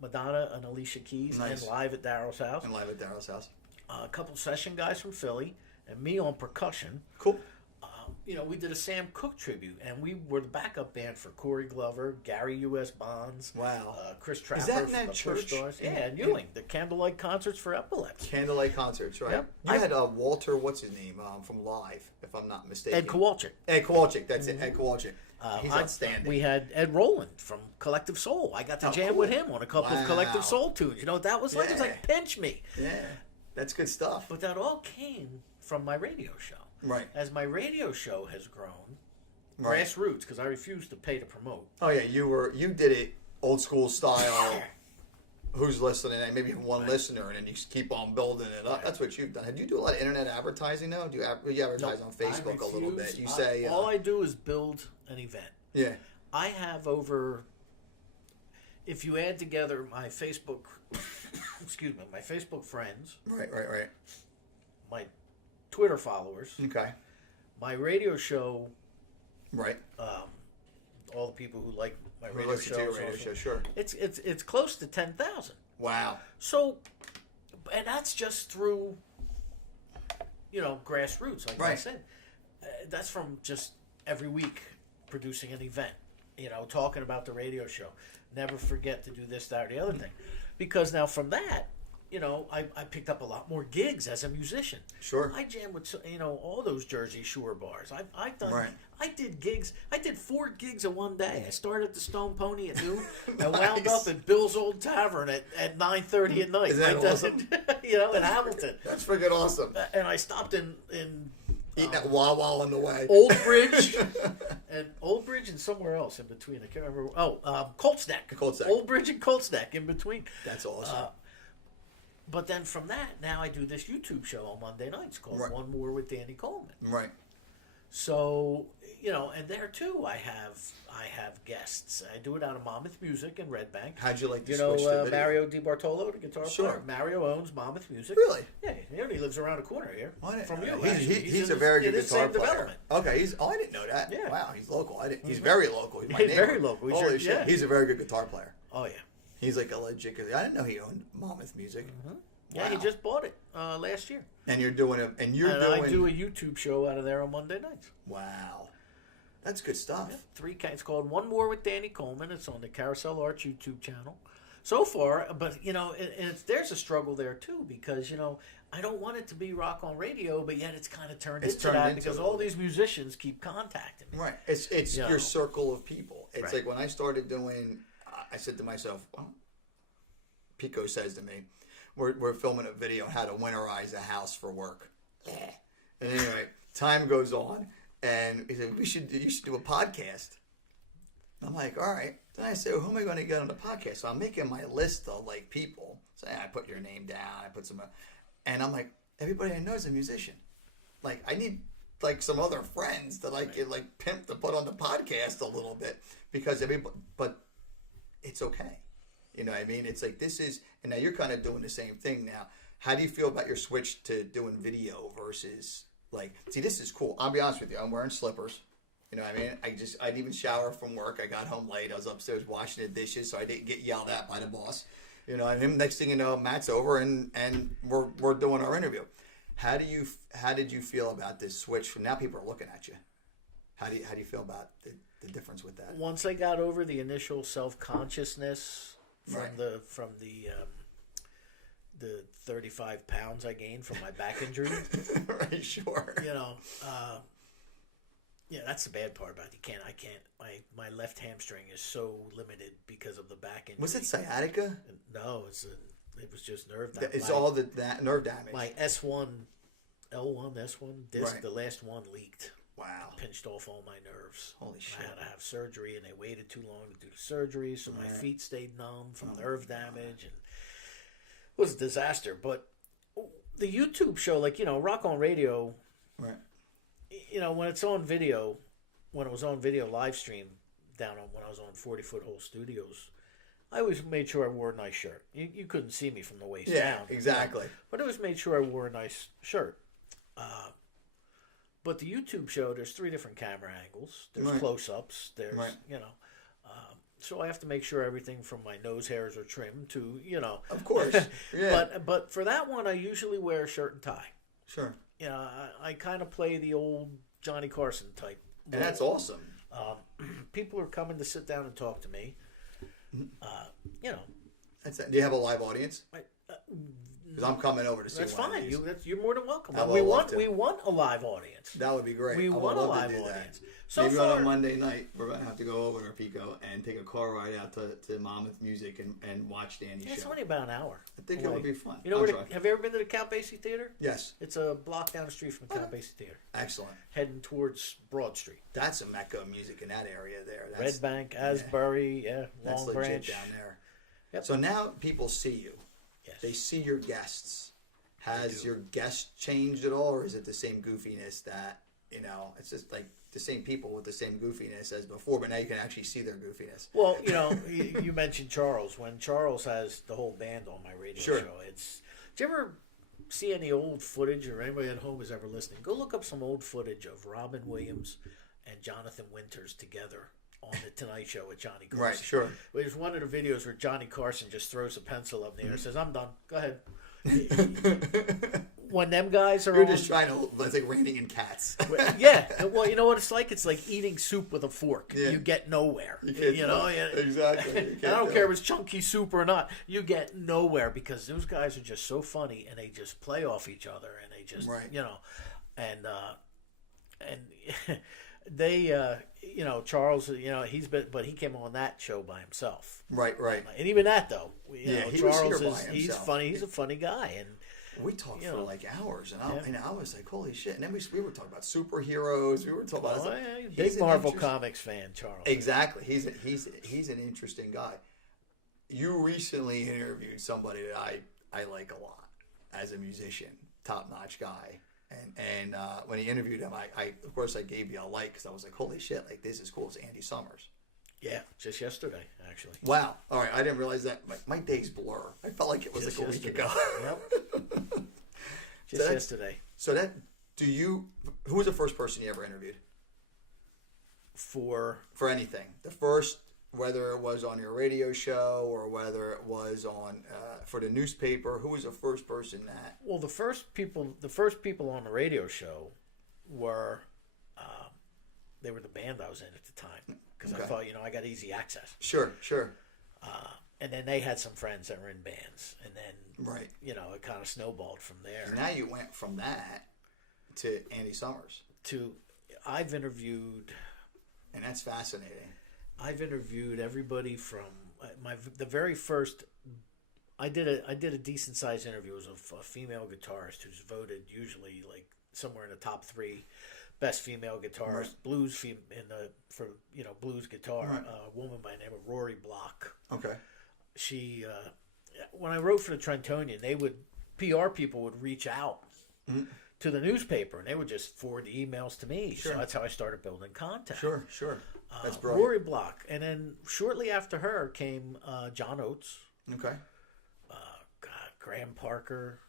Madonna and Alicia Keys, and Live at Daryl's house. A couple session guys from Philly, and me on percussion. Cool. we did a Sam Cooke tribute, and we were the backup band for Corey Glover, Gary U.S. Bonds, Wow. Chris Trapper. Is that in from that the church? Stars. Yeah, in Ewing, the candlelight concerts for epilepsy. Candlelight concerts, right? Yep. You had Walter, what's his name, from Live, if I'm not mistaken. Ed Kowalczyk. Ed Kowalczyk, that's it. Ed Kowalczyk. He's outstanding. We had Ed Rowland from Collective Soul. I got to jam with him on a couple of Collective Soul tunes. You know what that was like? It was like Pinch Me. Yeah, that's good stuff. But that all came from my radio show. Right. As my radio show has grown, Right. grassroots, because I refused to pay to promote. Oh yeah, you did it old school style. Who's listening? And maybe one listener, and then you just keep on building it up. That's what you've done. Do you do a lot of internet advertising now? Do you advertise on Facebook a little bit? You say all I do is build an event. Yeah. I have over. If you add together my Facebook, my Facebook friends, Right. my Twitter followers, Okay. my radio show, Right. all the people who like my Who radio listen to your shows, radio show? Sure. it's close to 10,000. Wow. So, and that's just through, grassroots, like I Right. said. That's from just every week producing an event, talking about the radio show. Never forget to do this, that, or the other thing. Because now from that, I picked up a lot more gigs as a musician. Sure. I jam with, all those Jersey Shore bars. I've done, Right. I did gigs. I did 4 gigs in one day. I started at the Stone Pony at noon and wound Nice. up at Bill's Old Tavern at 9:30 at night. Isn't that awesome? In Hamilton. That's freaking awesome. And I stopped in Eating that Wawa on the way. Old Bridge and somewhere else in between. I can't remember. Colts Neck. Colts Neck. Old Bridge and Colts Neck in between. That's awesome. But then from that, now I do this YouTube show on Monday nights called Right. One More with Danny Coleman. Right. So, and there too I have guests. I do it out of Monmouth Music in Red Bank. How'd you like to switch to video? Mario DiBartolo, the guitar Sure. player. Mario owns Monmouth Music. Really? Yeah, he lives around the corner here from you. He's a very good guitar same player. development. Okay, I didn't know that. Yeah. Wow, he's local. He's very local. He's my He's neighbor. very local. He's Holy shit, yeah. he's a very good guitar player. Oh yeah. He's like a legit. I didn't know he owned Monmouth Music. Mm-hmm. Yeah, Wow. he just bought it last year. And you're doing it. And I do a YouTube show out of there on Monday nights. Wow, that's good stuff. Yeah, it's called One More with Danny Coleman. It's on the Carousel Arts YouTube channel. So far, but there's a struggle there too because I don't want it to be rock on radio, but yet it's kind of turned into that because all these musicians keep contacting me. Right, it's your circle of people. It's like when I started doing, I said to myself, well, Pico says to me, we're filming a video on how to winterize a house for work. And anyway, time goes on, and he said, you should do a podcast. I'm like, all right. Then I said, well, who am I going to get on the podcast? So I'm making my list of people. So I put your name down. I put some, and I'm like, everybody I know is a musician. I need some other friends that I could pimp to put on the podcast a little bit because but it's okay. You know what I mean? It's this is, and now you're kind of doing the same thing now. How do you feel about your switch to doing video versus see, this is cool. I'll be honest with you. I'm wearing slippers. You know what I mean? I didn't even shower from work. I got home late. I was upstairs washing the dishes, so I didn't get yelled at by the boss. You know, and then next thing you know, Matt's over and we're doing our interview. How did you feel about this switch? Now people are looking at you. How do you feel about the difference with that? Once I got over the initial self-consciousness from Right. the 35 pounds I gained from my back injury, Right, sure. Yeah, that's the bad part about it. I can't. My left hamstring is so limited because of the back injury. Was it sciatica? No, it was just nerve damage. It's all that nerve damage. My S1 disc, Right. the last one leaked. Wow. Pinched off all my nerves. Holy shit. I had to have surgery, and they waited too long to do the surgery, so my feet stayed numb from nerve damage, and it was a disaster. But the YouTube show, Rock on Radio, Right. when it's on video, when it was on video live stream when I was on 40 Foot Hole Studios, I always made sure I wore a nice shirt. You couldn't see me from the waist down. Exactly. But I always made sure I wore a nice shirt. But the YouTube show, there's 3 different camera angles. There's Right. close-ups. There's, Right. So I have to make sure everything from my nose hairs are trimmed to, Of course. Yeah. But for that one, I usually wear a shirt and tie. Sure. I kind of play the old Johnny Carson type. And that's awesome. People are coming to sit down and talk to me. You know. Do you have a live audience? Because I'm coming over to see. That's one fine. of these. You're more than welcome. I would We love want a live audience. That would be great. We I would want a love live to do audience. That. So Maybe far, on a Monday night, we're going to have to go over to Pico and take a car ride out to Monmouth Music and watch Danny's show. it's only about an hour. I think it would be fun. You know, have you ever been to the Count Basie Theater? Yes. It's a block down the street from the Count Basie Theater. Excellent. Heading towards Broad Street. That's a mecca of music in that area there. Red Bank, Asbury, That's Long legit Branch. down there. Yep. So now people see you. Yes. They see your guests. Has your guest changed at all, or is it the same goofiness that, it's just like the same people with the same goofiness as before, but now you can actually see their goofiness? Well, you mentioned Charles. When Charles has the whole band on my radio show, do you ever see any old footage, or anybody at home is ever listening? Go look up some old footage of Robin Williams and Jonathan Winters together on the Tonight Show with Johnny Carson. Right, sure. There's one of the videos where Johnny Carson just throws a pencil up in the air and says, "I'm done. Go ahead." When them guys are You're just trying to, it's like raining in cats. Yeah. Well, you know what it's like? It's like eating soup with a fork. Yeah. You get nowhere. You know? Exactly. And I don't care if it's chunky soup or not. You get nowhere because those guys are just so funny and they just play off each other and they just, and they, Charles, but he came on that show by himself. Right. And even that though, Charles he's funny. He's a funny guy, and we talked for like hours, and I was like, "Holy shit!" And then we were talking about superheroes. We were talking about big Marvel Comics fan, Charles. Exactly. He's an interesting guy. You recently interviewed somebody that I like a lot as a musician, top notch guy. And when he interviewed him, I of course I gave you a like because I was like, "Holy shit! Like this is cool." It's Andy Summers. Yeah, just yesterday, actually. Wow. All right, I didn't realize that. My days blur. I felt like it was just like a week ago. Yep. Just yesterday. So who was the first person you ever interviewed? For anything. The first, whether it was on your radio show or whether it was on for the newspaper, who was the first person that? Well, the first people on the radio show were, they were the band I was in at the time. Because I thought, I got easy access. Sure. And then they had some friends that were in bands. And then, right. It kind of snowballed from there. So now you went from that to Andy Summers. I've interviewed... And that's fascinating. I've interviewed everybody from... the very first... I did a decent-sized interview. It was a female guitarist who's voted usually like somewhere in the top 3... best female guitarist, blues blues guitar, a woman by the name of Rory Block. Okay. She, when I wrote for the Trentonian, PR people would reach out to the newspaper and they would just forward the emails to me. Sure. So that's how I started building contact. Sure. That's brilliant. Rory Block. And then shortly after her came John Oates. Okay. Graham Parker.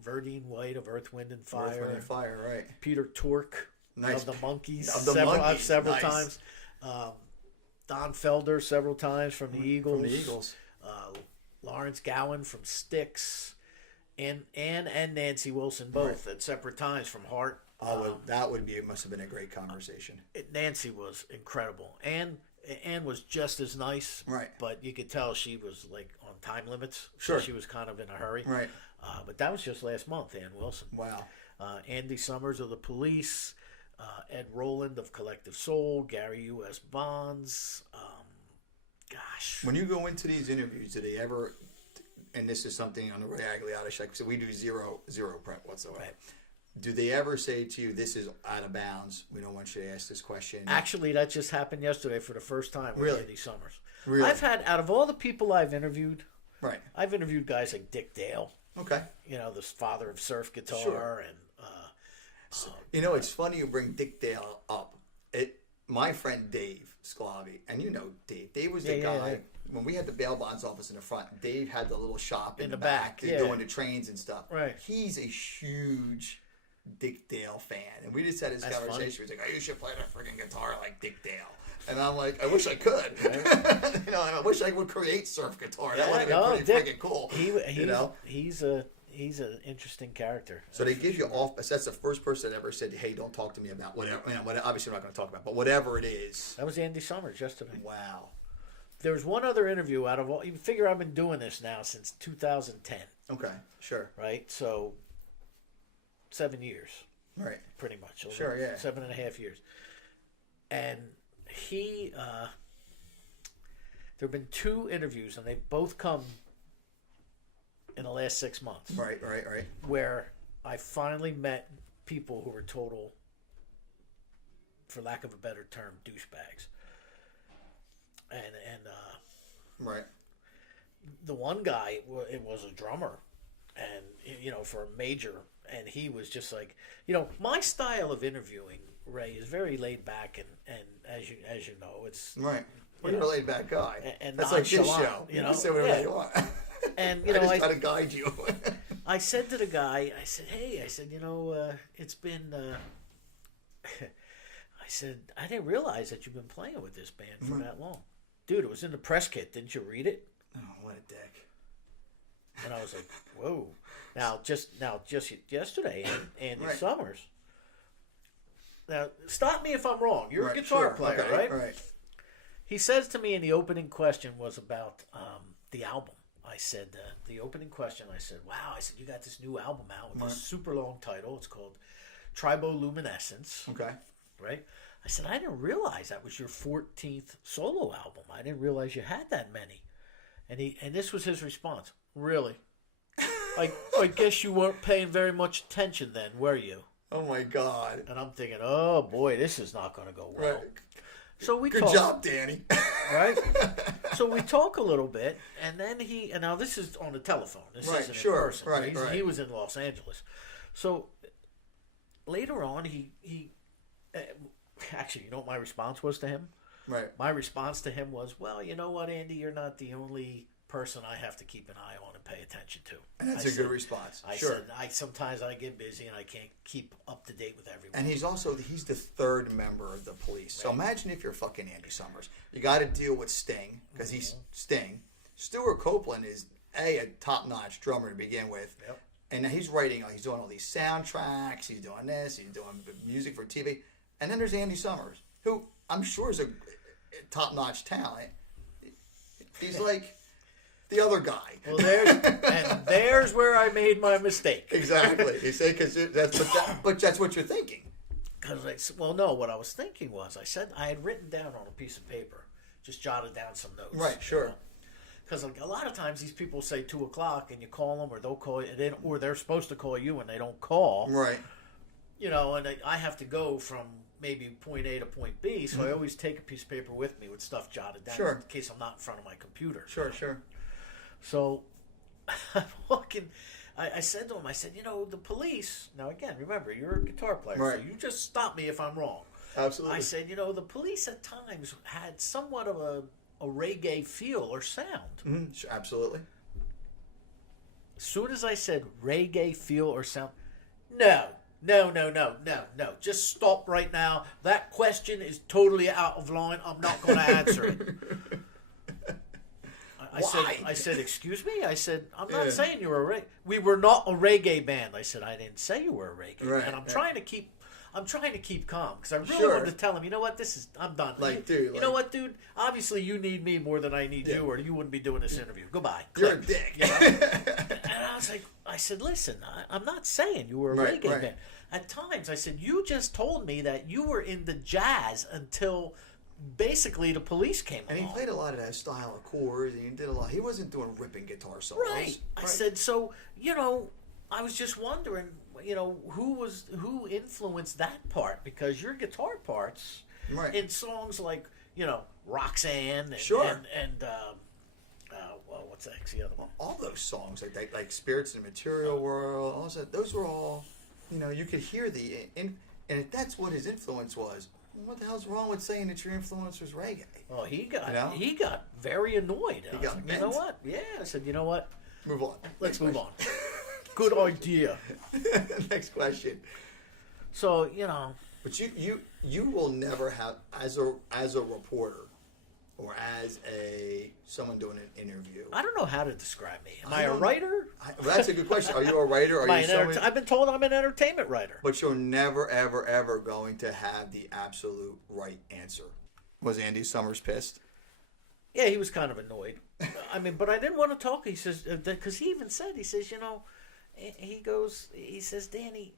Verdine White of Earth, Wind and Fire. Earth, Wind and Fire, right. Peter Tork nice. of the Monkees. Several times. Don Felder several times from the Eagles. Lawrence Gowan from Styx. And Nancy Wilson both at separate times from Heart. It must have been a great conversation. Nancy was incredible. Ann was just as nice. Right. But you could tell she was like on time limits. Sure. So she was kind of in a hurry. Right. But that was just last month, Ann Wilson. Wow. Andy Summers of the Police, Ed Rowland of Collective Soul, Gary U.S. Bonds. When you go into these interviews, do they ever, and this is something on the Ray Agliata show, so we do zero prep whatsoever. Right. Do they ever say to you, this is out of bounds, we don't want you to ask this question? Actually, that just happened yesterday for the first time with Andy Summers. Really? I've had, out of all the people I've interviewed, right. I've interviewed guys like Dick Dale. Okay. The father of surf guitar. Sure. And it's funny you bring Dick Dale up. My friend Dave Sclavi, and Dave. Dave was the guy. Yeah. When we had the bail bonds office in the front, Dave had the little shop in the back. Doing the trains and stuff. Right. He's a huge Dick Dale fan. And we just had this conversation. Funny. He was like, you should play the freaking guitar like Dick Dale. And I'm like, I wish I could. Right. I wish I would create surf guitar. That would have been pretty freaking cool. He's he's an interesting character. So they give you off. That's the first person that ever said, "Hey, don't talk to me about whatever." Obviously, we're not going to talk about, but whatever it is. That was Andy Summers yesterday. Wow. There was one other interview out of all. You figure I've been doing this now since 2010. Okay, sure. Right, so 7 years. Right. Pretty much. Sure, yeah. 7.5 years. And he, there have been 2 interviews, and they've both come in the last 6 months. Right. Where I finally met people who were total, for lack of a better term, douchebags. And right. The one guy, it was a drummer, and for a major, and he was just like, my style of interviewing, Ray, is very laid back, and as you know, it's right. Well, you're a laid back guy, and that's like this show. You say whatever you want. And I just try to guide you. I said to the guy, I said, hey, it's been. I said, I didn't realize that you've been playing with this band for that long. Dude, it was in the press kit. Didn't you read it? Oh, what a dick. And I was like, whoa. Now, just yesterday, Andy right. Summers. Now, stop me if I'm wrong. You're a guitar player, okay, right? Right. He says to me, in the opening question was about the album. I said, the opening question, I said, wow, I said, you got this new album out with this super long title. It's called Triboluminescence. Okay. Right? I said, I didn't realize that was your 14th solo album. I didn't realize you had that many. And this was his response. Really? I guess you weren't paying very much attention then, were you? Oh my God. And I'm thinking, oh boy, this is not going to go well. Right. So we Good talk, job, Danny. right? So we talk a little bit, and then and now this is on the telephone. This isn't in person. Right. He was in Los Angeles. So later on, he actually, you know what my response was to him? Right. My response to him was, well, you know what, Andy, you're not the only person I have to keep an eye on and pay attention to. And that's a good response. I sure. said, sometimes I get busy and I can't keep up to date with everyone. And he's the third member of the Police. So imagine if you're fucking Andy Summers. You got to deal with Sting, because he's Sting. Stuart Copeland is a top-notch drummer to begin with. Yep. And he's writing, he's doing all these soundtracks, he's doing this, he's doing music for TV. And then there's Andy Summers, who I'm sure is a top-notch talent. He's like the other guy. Well, there's where I made my mistake. Exactly. You say, but that's what you're thinking. No, what I was thinking was, I had written down on a piece of paper, just jotted down some notes. Right, sure. Because a lot of times these people say 2 o'clock and you call them, or they'll call you, or they're supposed to call you and they don't call. Right. And I have to go from maybe point A to point B, so I always take a piece of paper with me with stuff jotted down in case I'm not in front of my computer. Sure. So I'm walking. I said to him, the Police, now again, remember, you're a guitar player, so you just stop me if I'm wrong. Absolutely. I said, the Police at times had somewhat of a reggae feel or sound. Mm-hmm. Sure, absolutely. As soon as I said reggae feel or sound, no. Just stop right now. That question is totally out of line. I'm not going to answer it. I said, excuse me? I said, I'm not saying you were we were not a reggae band. I said, I didn't say you were a reggae band. And I'm trying to keep calm, because I really wanted to tell him, you know what, I'm done. You know what, dude? Obviously, you need me more than I need you, or you wouldn't be doing this interview. Goodbye. You're a dick. And I was like, listen, I'm not saying you were a reggae band. At times, I said, you just told me that you were into jazz until basically the Police came along. And he played a lot of that style of chords, and he did a lot. He wasn't doing ripping guitar solos. Right. I said, so, I was just wondering, who influenced that part, because your guitar parts in songs like, Roxanne and what's the other one? All those songs, like Spirits in the Material World, also, those were all, you could hear and if that's what his influence was, what the hell's wrong with saying that your influence was reggae? Well, he got very annoyed. You know what? Yeah, I said, you know what? Move on. Let's move on. Good idea. Next question. So, But you will never have, as a reporter, or as someone doing an interview? I don't know how to describe me. Am I a writer? Well, that's a good question. Are you a writer? I've been told I'm an entertainment writer. But you're never, ever, ever going to have the absolute right answer. Was Andy Summers pissed? Yeah, he was kind of annoyed. I mean, but I didn't want to talk. He says, because he even said, he says, he says, Danny,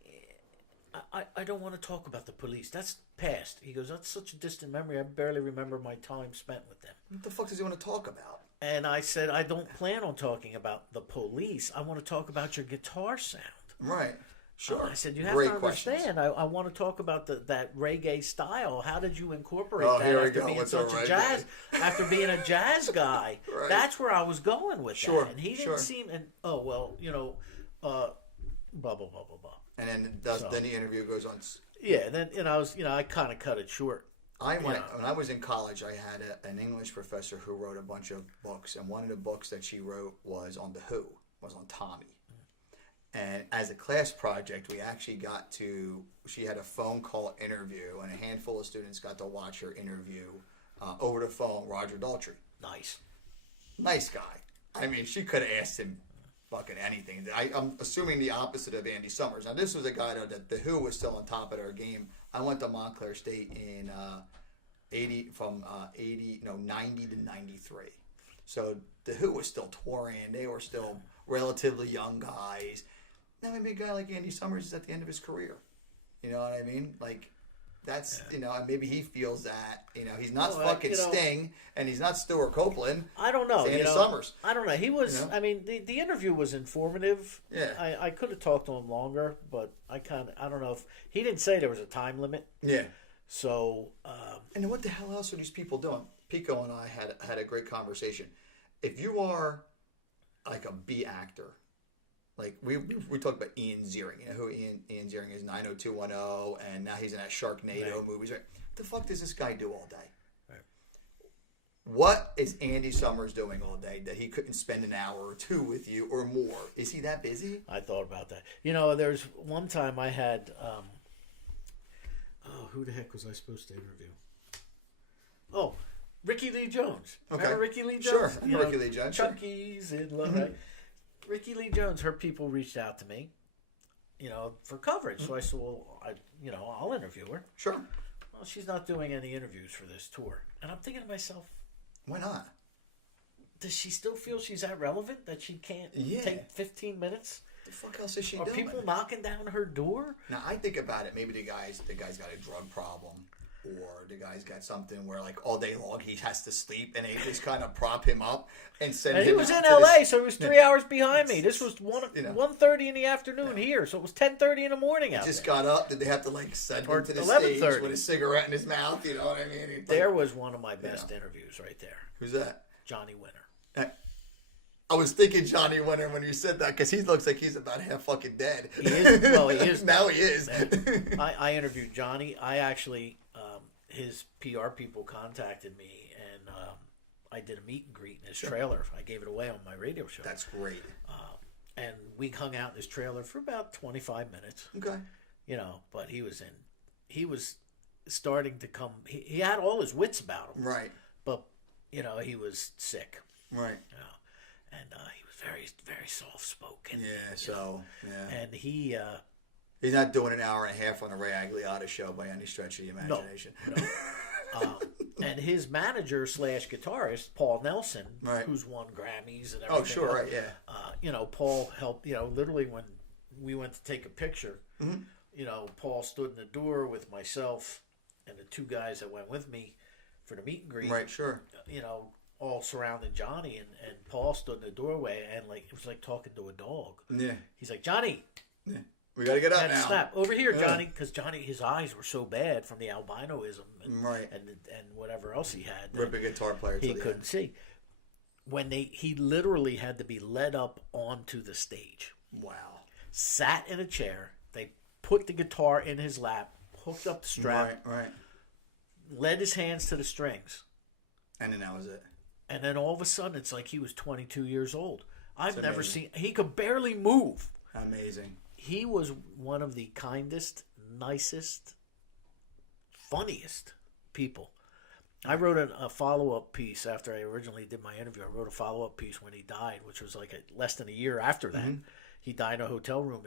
I don't want to talk about the police. That's past. He goes, that's such a distant memory. I barely remember my time spent with them. What the fuck does he want to talk about? And I said, I don't plan on talking about the police. I want to talk about your guitar sound. Right. Sure. I said, you have to understand. I want to talk about that reggae style. How did you incorporate that after being such a jazz, after being a jazz guy? Right. That's where I was going with that. And he didn't seem, and blah blah blah blah blah. And then the interview goes on. Yeah. And I kind of cut it short. When I was in college, I had an English professor who wrote a bunch of books, and one of the books that she wrote was on The Who, was on Tommy. And as a class project, we actually she had a phone call interview, and a handful of students got to watch her interview over the phone, Roger Daltrey. Nice guy. I mean, she could have asked him fucking anything. I'm assuming the opposite of Andy Summers. Now, this was a guy that The Who was still on top of their game. I went to Montclair State in 90 to 93. So The Who was still touring. They were still relatively young guys. Now maybe a guy like Andy Summers is at the end of his career. You know what I mean? Like, that's, and maybe he feels that, he's not fucking Sting, and he's not Stuart Copeland. I don't know. Andy Summers. I don't know. He was, I mean, the interview was informative. Yeah. I could have talked to him longer, but I don't know if, he didn't say there was a time limit. Yeah. So. And then what the hell else are these people doing? Pico and I had a great conversation. If you are like a B actor, like we talked about Ian Ziering, who Ian Ziering is, 90210, and now he's in that Sharknado movies. Right? What the fuck does this guy do all day? Right. What is Andy Summers doing all day that he couldn't spend an hour or two with you or more? Is he that busy? I thought about that. There's one time I had, who the heck was I supposed to interview? Oh, Ricky Lee Jones. Okay. Remember Ricky Lee Jones? Sure. Ricky Lee Jones. Chucky's in love, right? Ricky Lee Jones, her people reached out to me, for coverage. So I said, well, I'll interview her. Sure. Well, she's not doing any interviews for this tour. And I'm thinking to myself, why not? Does she still feel she's that relevant that she can't take 15 minutes? The fuck else is she doing? Are people knocking down her door? Now, I think about it. Maybe the guy's got a drug problem. Or the guy's got something where, like, all day long he has to sleep, and they just kind of prop him up and send him. And he was in L.A., so he was 3 hours behind me. This was 1:30 in the afternoon here, so it was 10:30 in the morning out there. He just got up. Did they have to, like, send him to the stage with a cigarette in his mouth? You know what I mean? There was one of my best interviews right there. Who's that? Johnny Winter. I was thinking Johnny Winter when you said that, because he looks like he's about half fucking dead. He is. Well, he is. Now he is. I interviewed Johnny. I actually... his PR people contacted me, and I did a meet and greet in his trailer. I gave it away on my radio show. That's great. And we hung out in his trailer for about 25 minutes. Okay. But he was starting to come. He had all his wits about him. Right. But he was sick. Right. And he was very, very soft spoken. Yeah. And he. He's not doing an hour and a half on a Ray Agliata show by any stretch of the imagination. No. And his manager / guitarist, Paul Nelson, who's won Grammys and everything. Oh, sure, right, yeah. Paul helped, literally when we went to take a picture, Paul stood in the door with myself and the two guys that went with me for the meet and greet. Right, sure. All surrounding Johnny, and Paul stood in the doorway, and it was like talking to a dog. Yeah. He's like, Johnny. Yeah. We got to get up now. Snap. Over here, Johnny, because Johnny, his eyes were so bad from the albinoism and whatever else he had. We're a big guitar player. He couldn't see. He literally had to be led up onto the stage. Wow. Sat in a chair. They put the guitar in his lap, hooked up the strap. Right. Led his hands to the strings. And then that was it. And then all of a sudden, it's like he was 22 years old. I've never seen. He could barely move. Amazing. He was one of the kindest, nicest, funniest people. I wrote a follow-up piece after I originally did my interview. I wrote a follow-up piece when he died, which was like less than a year after that. Mm-hmm. He died in a hotel room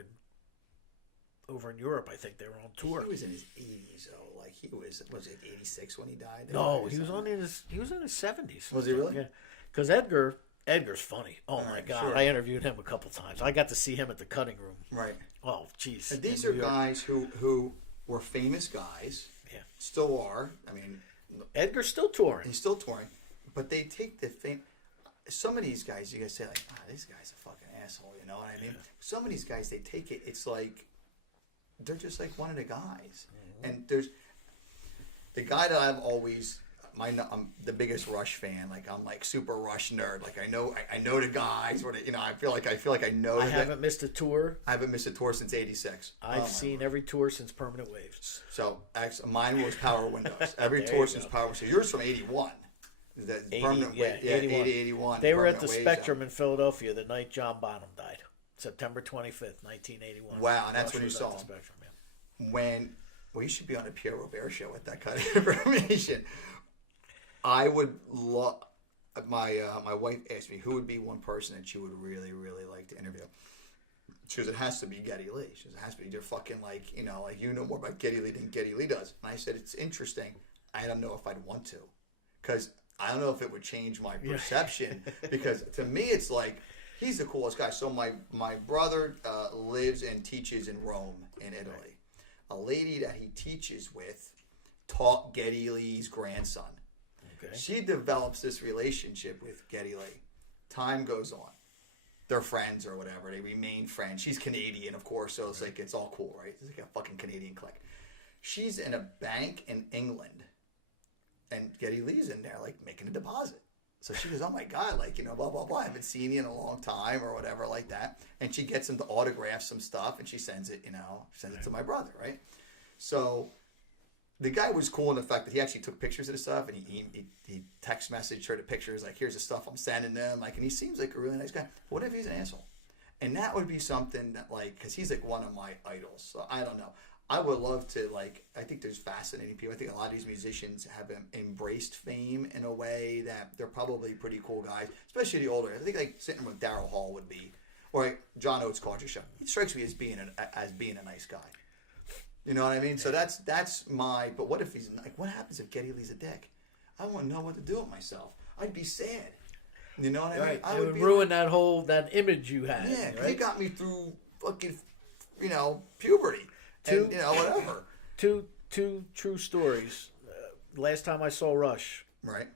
over in Europe. I think they were on tour. He was in his 80s, though. Like he was it 86 when he died? No, he was in his 70s. Was he really? Yeah, because Edgar's funny. Oh my God, sure. I interviewed him a couple times. I got to see him at the cutting room. Right. Oh, jeez. And these are guys who were famous guys. Yeah. Still are. I mean, Edgar's still touring. He's still touring, but they take the fame. Some of these guys, you guys say like, this guy's a fucking asshole. You know what I mean? Yeah. Some of these guys, they take it. It's like they're just like one of the guys. Mm-hmm. And there's the guy that I've always. I'm the biggest Rush fan. Like I'm like super Rush nerd. Like I know the guys. Or I feel like I know. I haven't missed a tour. I haven't missed a tour since '86. I've seen every tour since Permanent Waves. So mine was Power Windows. Every tour since Power. So yours from '81. The 81. They were at the Spectrum in Philadelphia the night John Bonham died, September 25th, 1981. Wow, and that's when you saw him. Spectrum, yeah. You should be on a Pierre Robert show with that kind of information. I would love. My wife asked me who would be one person that she would really, really like to interview. She goes, it has to be Geddy Lee. She goes, it has to be. You're fucking like you know more about Geddy Lee than Geddy Lee does. And I said, it's interesting. I don't know if I'd want to, because I don't know if it would change my perception. Because to me, it's like he's the coolest guy. So my brother lives and teaches in Rome, in Italy. A lady that he teaches with taught Geddy Lee's grandson. Okay. She develops this relationship with Geddy Lee. Time goes on. They're friends or whatever. They remain friends. She's Canadian, of course, so it's like it's all cool, right? It's like a fucking Canadian clique. She's in a bank in England, and Geddy Lee's in there, like, making a deposit. So she goes, oh, my God, like, blah, blah, blah. I haven't seen you in a long time or whatever like that. And she gets him to autograph some stuff, and she sends it, it to my brother, right? So the guy was cool in the fact that he actually took pictures of the stuff, and he text messaged her the pictures, like, here's the stuff I'm sending them, like, and he seems like a really nice guy. What if he's an asshole? And that would be something that, like, because he's like one of my idols. So I don't know. I would love to, like, I think there's fascinating people. I think a lot of these musicians have embraced fame in a way that they're probably pretty cool guys, especially the older. I think like sitting with Daryl Hall would be, or like John Oates Culture Show. He strikes me as being a nice guy. You know what I mean? So that's my. But what if he's like? What happens if Geddy Lee's a dick? I wouldn't know what to do with myself. I'd be sad. You know what I mean? I would ruin that image you had. Yeah, right? He got me through fucking, puberty. Whatever. Two true stories. Last time I saw Rush. Right.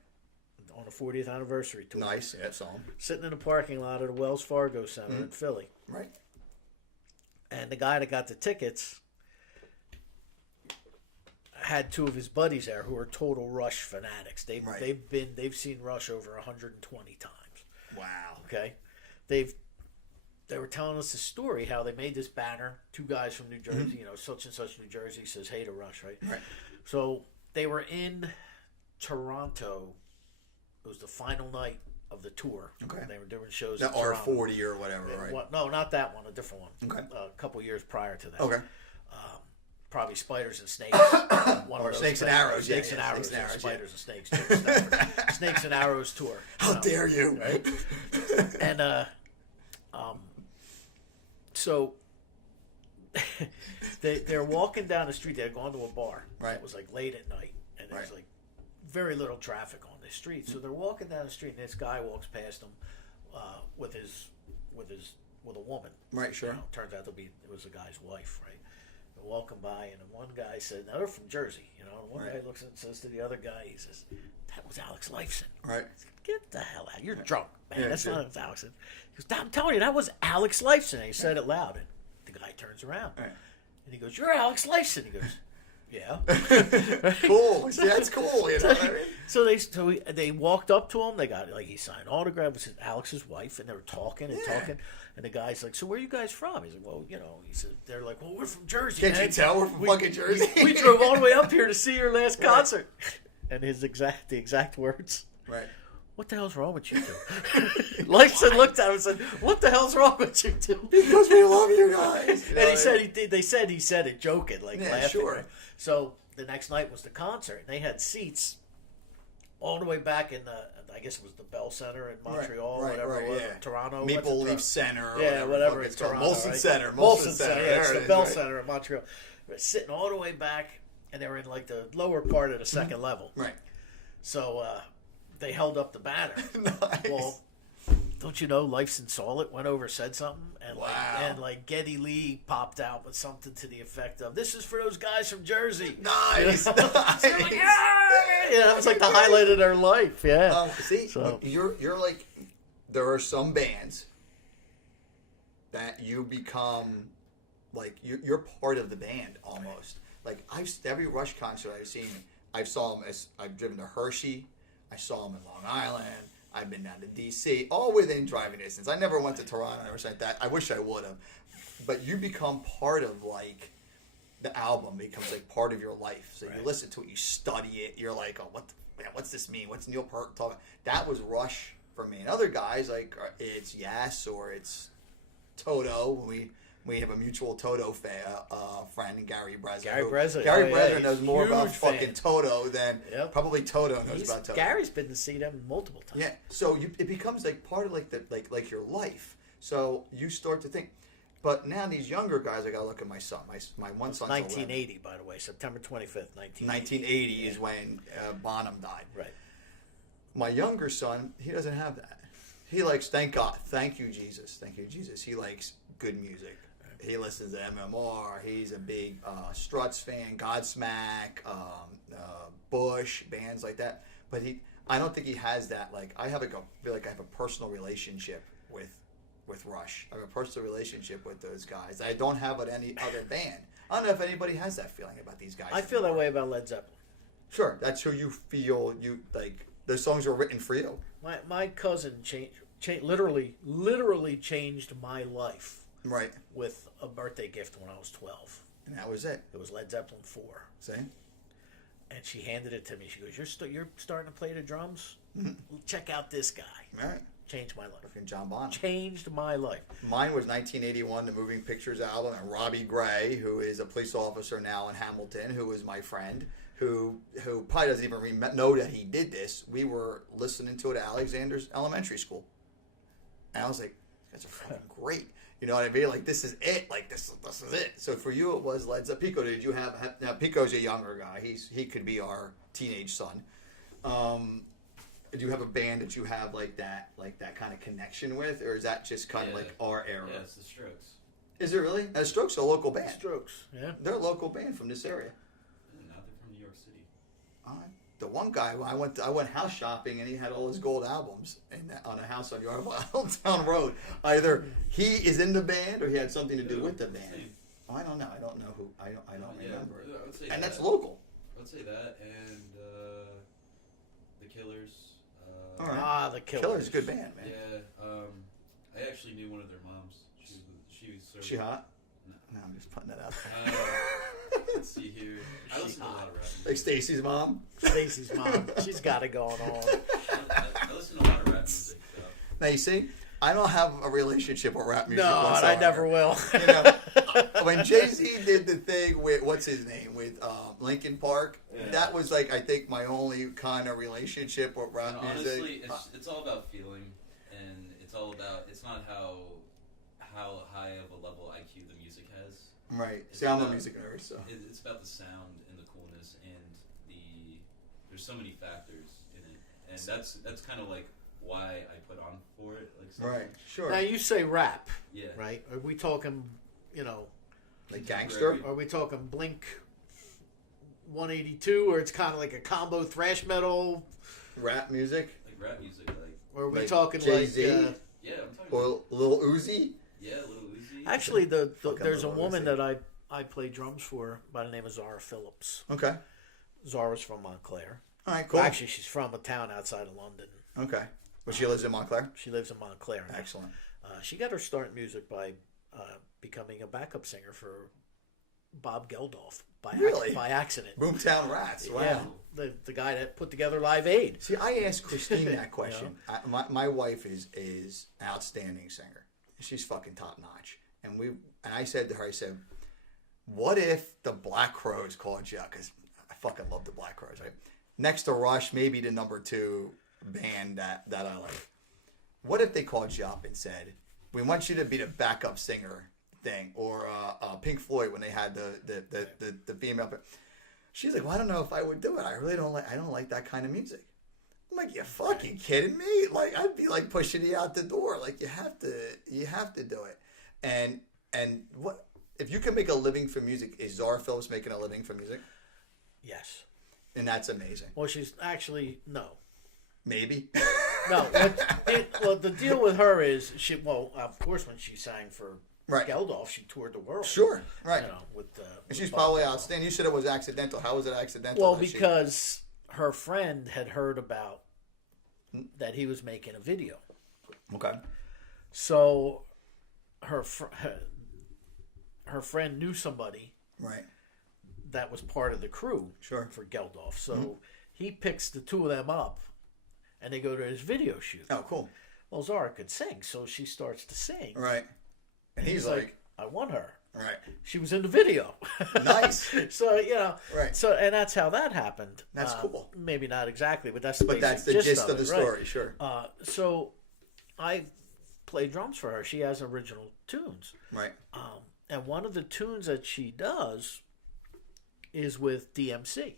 On the 40th anniversary tour. Nice. Yeah, saw him. Sitting in the parking lot at the Wells Fargo Center in Philly. Right. And the guy that got the tickets had two of his buddies there who are total Rush fanatics. They've seen Rush over 120 times. Wow. Okay. They were telling us the story how they made this banner. Two guys from New Jersey, such and such New Jersey says hey to Rush, right? Right. So they were in Toronto. It was the final night of the tour. Okay. They were doing shows. The R40 or whatever, right? No, not that one. A different one. Okay. A couple years prior to that. Okay. Probably Spiders and Snakes. Or Snakes and Arrows. Snakes and Arrows. Spiders and Snakes. Snakes and Arrows tour. How dare you? Right? And so they're walking down the street. They had gone to a bar. Right. It was like late at night, and there's like very little traffic on the street. So they're walking down the street, and this guy walks past them with a woman. Right. Sure. Turns out it was the guy's wife. Right. They're walking by, and then one guy said, "Now they're from Jersey." And one guy looks and says to the other guy, he says, "That was Alex Lifeson." Right. Get the hell out! You're drunk, man. Yeah, that's not Alex. He goes, "I'm telling you, that was Alex Lifeson." And he said it loud, and the guy turns around, and he goes, "You're Alex Lifeson." He goes, "Yeah." Cool. Yeah, that's cool. You know what I mean? So they walked up to him. They got he signed autographs with Alex's wife, and they were talking and talking. And the guy's like, "So where are you guys from?" He's like, "Well, he said they're like, well, we're from Jersey." Can't you tell we're from fucking Jersey? We drove all the way up here to see your last concert. And the exact words. Right. "What the hell's wrong with you two?" Lifeson looked at him and said, "What the hell's wrong with you two?" "Because we love you guys." And he said it joking, like laughing. Sure. Right? So the next night was the concert, and they had seats all the way back in I guess it was the Bell Center in Montreal, whatever it was, Toronto. Maple Leaf Center. Yeah, whatever it's called. Toronto. Molson right? Center. Molson Center. Yeah, it's the Bell right? Center in Montreal. Sitting all the way back, and they were in like the lower part of the second level. Right. So they held up the banner. Nice. Well, don't you know, Lifeson saw it, went over, said something, and like Geddy Lee popped out with something to the effect of, "This is for those guys from Jersey." Nice. You know? Nice. So like, yeah, it was like the highlight of their life. Yeah. See, so. you're like, there are some bands that you become like you're part of the band almost. Like every Rush concert I've seen, I've driven to Hershey, I saw them in Long Island. I've been down to D.C., all within driving distance. I never went to Toronto or something like that. I wish I would have. But you become part of, like, the album becomes, like, part of your life. So you listen to it, you study it. You're like, oh, what's this mean? What's Neil Peart talking? That was Rush for me. And other guys, like, it's Yes or it's Toto. We have a mutual Toto friend, Gary Brezza. Gary Brezza knows more about fucking Toto than probably Toto knows about Toto. Gary's been to see them multiple times. Yeah, so it becomes like part of like your life. So you start to think. But now these younger guys, I gotta look at my son. My one son's 1980, by the way, September 25th, 1980. 1980 is when Bonham died. Right. My younger son, he doesn't have that. He likes, thank God, thank you Jesus. He likes good music. He listens to MMR. He's a big Struts fan, Godsmack, Bush, bands like that. But I don't think he has that. Like I feel like I have a personal relationship with Rush. I have a personal relationship with those guys. I don't have with any other band. I don't know if anybody has that feeling about these guys. I feel that way about Led Zeppelin. Sure, that's who you feel you like. Those songs were written for you. My cousin literally changed my life. Right. With a birthday gift when I was 12. And that was it. It was Led Zeppelin 4. See? And she handed it to me. She goes, you're starting to play the drums? Mm-hmm. Check out this guy. All right. Changed my life. Freaking John Bonham. Changed my life. Mine was 1981, the Moving Pictures album, and Robbie Gray, who is a police officer now in Hamilton, who was my friend, who probably doesn't even know that he did this. We were listening to it at Alexander's Elementary School. And I was like, that's a fucking great. You know what I mean? Like, this is it. Like, this is it. So for you, it was Led Zeppelin. Pico, did you have... Now, Pico's a younger guy. He could be our teenage son. Do you have a band that you have like that kind of connection with? Or is that just kind of like our era? Yeah, it's the Strokes. Is it really? The Strokes are a local band. Strokes, yeah. They're a local band from this area. No, they're from New York City. All right. The one guy, I went house shopping and he had all his gold albums on a house on Yardtown Road. Either he is in the band or he had something to do with the band. Oh, I don't know. I don't know who. I don't remember. I would say and that's local. I would say that and the Killers. All right. The Killers. Killers is a good band, man. Yeah. I actually knew one of their moms. She hot? No, I'm just putting that out there. Let's see here. I listen to a lot of rap music. Like Stacy's mom? Stacy's mom. She's got it going on. I listen to a lot of rap music. So. Now, you see, I don't have a relationship with rap music. No, and I never will. You know, when Jay-Z did the thing with, what's his name, with Linkin Park, that was like, I think, my only kind of relationship with rap music. Honestly, it's all about feeling, and it's all about, it's not how high of a level IQ the music has. Right. See, I'm a music nerd, so. It's about the sound and the coolness and there's so many factors in it. And that's kind of like why I put on for it. Like right, sure. Now you say rap, yeah. Right? Are we talking, like gangster? Are we talking Blink 182, or it's kind of like a combo thrash metal? Rap music? Like rap music, like. Or are we like talking Jay-Z? Yeah, I'm talking. Or Lil Uzi? Yeah, Lil Uzi. Actually, there's a woman that I play drums for by the name of Zara Phillips. Okay. Zara's from Montclair. All right, cool. Actually, she's from a town outside of London. Okay. But she lives in Montclair? She lives in Montclair now. Excellent. She got her start in music by becoming a backup singer for Bob Geldof by accident. Boomtown Rats. Wow. Yeah, the guy that put together Live Aid. See, I asked Christine that question. My wife is an outstanding singer. She's fucking top notch. And I said to her, what if the Black Crowes called you? Because I fucking love the Black Crowes, right? next to Rush, maybe the number 2 band that I like. What if they called you up and said, "We want you to be the backup singer thing," or Pink Floyd when they had the female. She's like, "Well, I don't know if I would do it. I really don't like. I don't like that kind of music." I'm like, "You fucking kidding me?" Like, I'd be like pushing you out the door. Like, you have to do it. And what if you can make a living from music? Is Zara Phillips making a living from music? Yes. And that's amazing. Well, she's actually no. Maybe. No. The deal with her is of course, when she sang for Geldof, she toured the world. Sure. Right. You know, with she's probably outstanding. You said it was accidental. How was it accidental? Well, because her friend had heard about that he was making a video. Okay. So her friend knew somebody. Right. That was part of the crew. Sure. For Geldof. So he picks the two of them up, and they go to his video shoot. Oh, cool. Well, Zara could sing, so she starts to sing. Right. And he's like, "I want her." Right. She was in the video. Nice. So Right. So and that's how that happened. That's cool. Maybe not exactly, but that's the gist of the story. Right? Sure. So I play drums for her. She has original tunes. Right. And one of the tunes that she does is with DMC.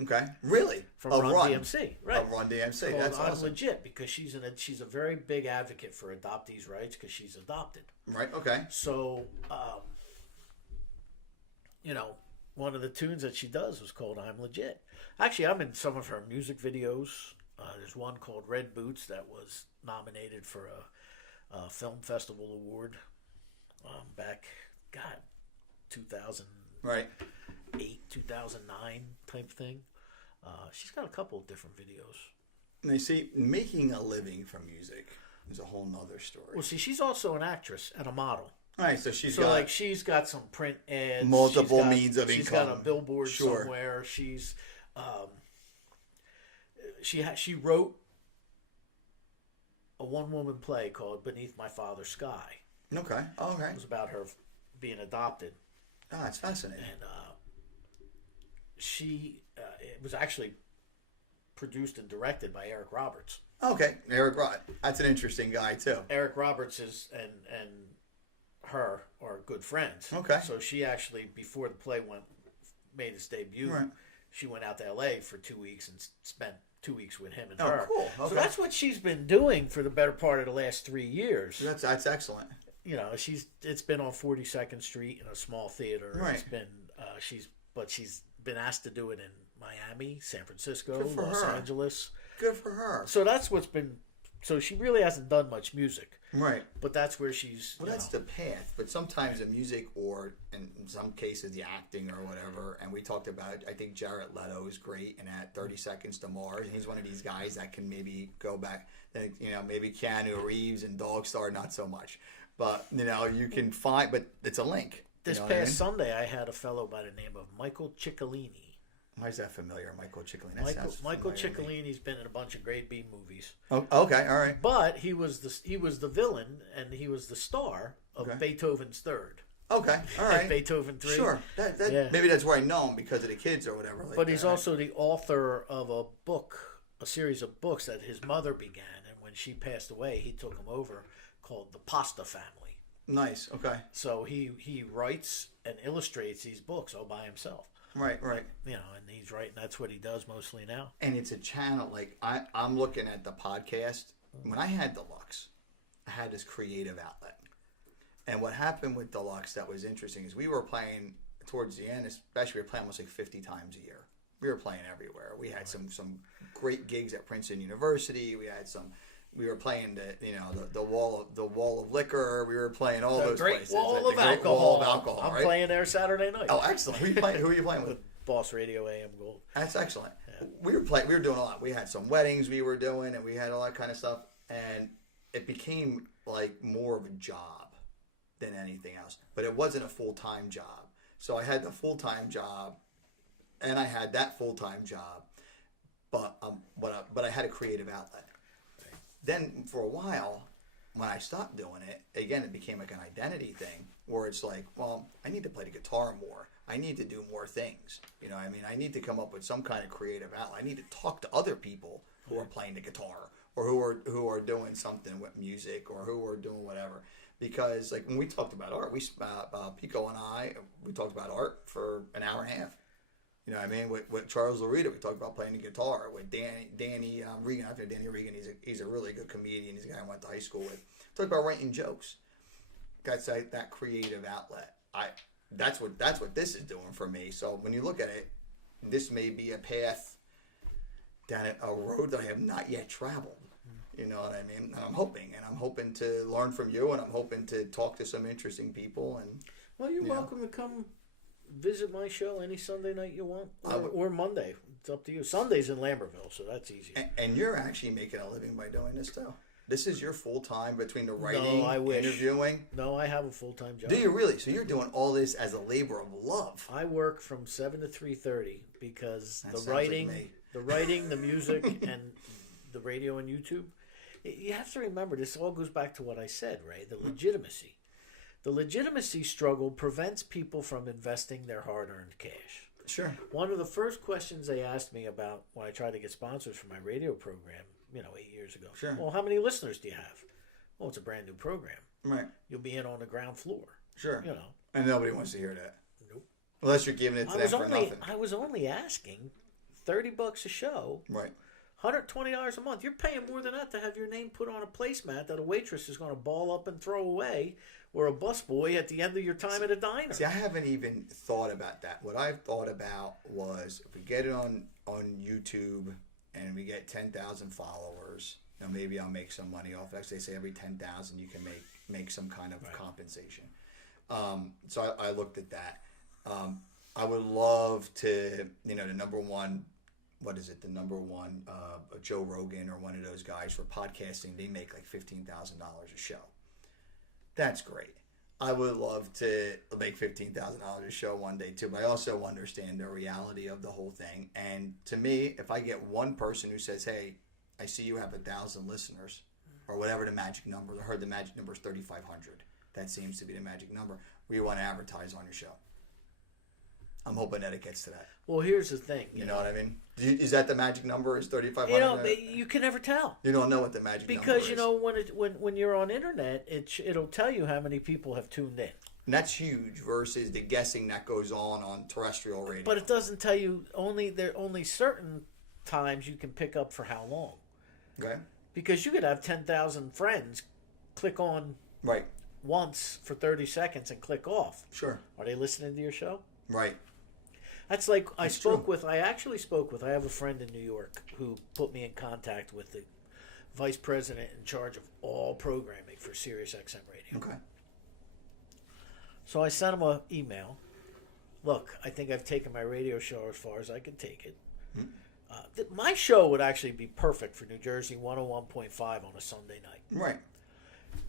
Okay. Really? From Run DMC. Right. Of Run DMC. Called That's I'm awesome. Legit, because she's a very big advocate for adoptees' rights, because she's adopted. Right. Okay. So, one of the tunes that she does was called I'm Legit. Actually, I'm in some of her music videos. There's one called Red Boots that was nominated for a film festival award back, 2008, Right. 2009 type thing. She's got a couple of different videos. And you see, making a living from music is a whole nother story. Well, see, she's also an actress and a model. All right, so she's got some print ads, multiple means of she's income. got a billboard somewhere. She's she wrote a one-woman play called Beneath My Father's Sky. Okay. Oh, okay. It was about her being adopted. Ah, that's fascinating. And it was actually produced and directed by Eric Roberts. Okay, Eric Roberts. That's an interesting guy too. Eric Roberts and her are good friends. Okay. So she actually, before the play made its debut, Right. she went out to LA for 2 weeks and spent 2 weeks with him and Oh, her. cool. Okay. So that's what she's been doing for the better part of the last 3 years. That's excellent. It's been on 42nd Street in a small theater. Right. It's been she's been asked to do it in Miami, San Francisco, Good for Los her. Angeles. Good for her. So that's what's been. So she really hasn't done much music. Right. But that's where she's. Well, that's the path. But sometimes the music, or in some cases the acting or whatever. And we talked about, I think Jared Leto is great, and at 30 Seconds to Mars, and he's one of these guys that can maybe go back. Then maybe Keanu Reeves and Dog Star, not so much. But you can find. But it's a link. This past Sunday, I had a fellow by the name of Michael Ciccolini. Why is that familiar, Michael Ciccolini? Michael Ciccolini's been in a bunch of grade B movies. Oh, okay, all right. But he was the villain, and he was the star of Beethoven's Third. Okay, all right. Beethoven 3. Sure. Maybe that's where I know him, because of the kids or whatever. But he's also the author of a series of books that his mother began, and when she passed away, he took them over, called The Pasta Family. Nice. Okay. So he writes and illustrates these books all by himself. Right. And he's writing. That's what he does mostly now. And it's a channel. Like I'm looking at the podcast. When I had Deluxe, I had this creative outlet. And what happened with Deluxe that was interesting is we were playing towards the end, especially we were playing almost like 50 times a year. We were playing everywhere. We had some great gigs at Princeton University. We were playing the wall of liquor. We were playing all those places. Wall of alcohol. I'm playing there Saturday night. Oh, excellent! Who are you playing with? Boss Radio AM Gold. That's excellent. Yeah. We were doing a lot. We had some weddings we were doing, and we had all that kind of stuff. And it became like more of a job than anything else. But it wasn't a full-time job. So I had the full-time job, and I had that full-time job, but I had a creative outlet. Then for a while, when I stopped doing it, again, it became like an identity thing. where it's like, well, I need to play the guitar more. I need to do more things. You know, I mean, I need to come up with some kind of creative outlet. I need to talk to other people who are playing the guitar or who are doing something with music or who are doing whatever. Because like when we talked about art, Pico and we talked about art for an hour and a half. You know what I mean? With Charles Loretta, we talked about playing the guitar. With Danny Regan, I think Danny Regan, he's a really good comedian. He's a guy I went to high school with. Talked about writing jokes. That's like that creative outlet. That's what this is doing for me. So when you look at it, this may be a path down a road that I have not yet traveled. You know what I mean? And I'm hoping to learn from you, and I'm hoping to talk to some interesting people. And well, you're welcome to come visit my show any Sunday night you want, or Monday. It's up to you. Sunday's in Lambertville, so that's easy. And you're actually making a living by doing this too. This is your full time between the writing, interviewing. No, I have a full time job. Do you really? So you're doing all this as a labor of love. I work from 7 to 3:30 because the writing, the music, and the radio and YouTube. You have to remember, this all goes back to what I said, right? The legitimacy. The legitimacy struggle prevents people from investing their hard-earned cash. Sure. One of the first questions they asked me about when I tried to get sponsors for my radio program, 8 years ago. Sure. Well, how many listeners do you have? Well, it's a brand new program. Right. You'll be in on the ground floor. Sure. And nobody wants to hear that. Nope. Unless you're giving it to them for nothing. I was only asking $30 a show. Right. $120 a month. You're paying more than that to have your name put on a placemat that a waitress is going to ball up and throw away, or a busboy at the end of your time at a diner. See, I haven't even thought about that. What I've thought about was if we get it on YouTube and we get 10,000 followers, maybe I'll make some money off it. They say every 10,000 you can make some kind of compensation. So I looked at that. I would love to, the number one. What is it? The number one, Joe Rogan or one of those guys for podcasting, they make like $15,000 a show. That's great. I would love to make $15,000 a show one day too, but I also understand the reality of the whole thing. And to me, if I get one person who says, "Hey, I see you have 1,000 listeners," or whatever the magic number, I heard the magic number is 3,500. That seems to be the magic number. We want to advertise on your show. I'm hoping that it gets to that. Well, here's the thing. You know what I mean? Is that the magic number? Is 3,500? You can never tell. You don't know what the magic number is. Because, when you're on internet, it'll tell you how many people have tuned in. And that's huge versus the guessing that goes on terrestrial radio. But it doesn't tell you only certain times you can pick up for how long. Okay. Because you could have 10,000 friends click on once for 30 seconds and click off. Sure. Are they listening to your show? Right. That's like I actually spoke with, I have a friend in New York who put me in contact with the vice president in charge of all programming for Sirius XM Radio. Okay. So I sent him an email. Look, I think I've taken my radio show as far as I can take it. My show would actually be perfect for New Jersey 101.5 on a Sunday night. Right.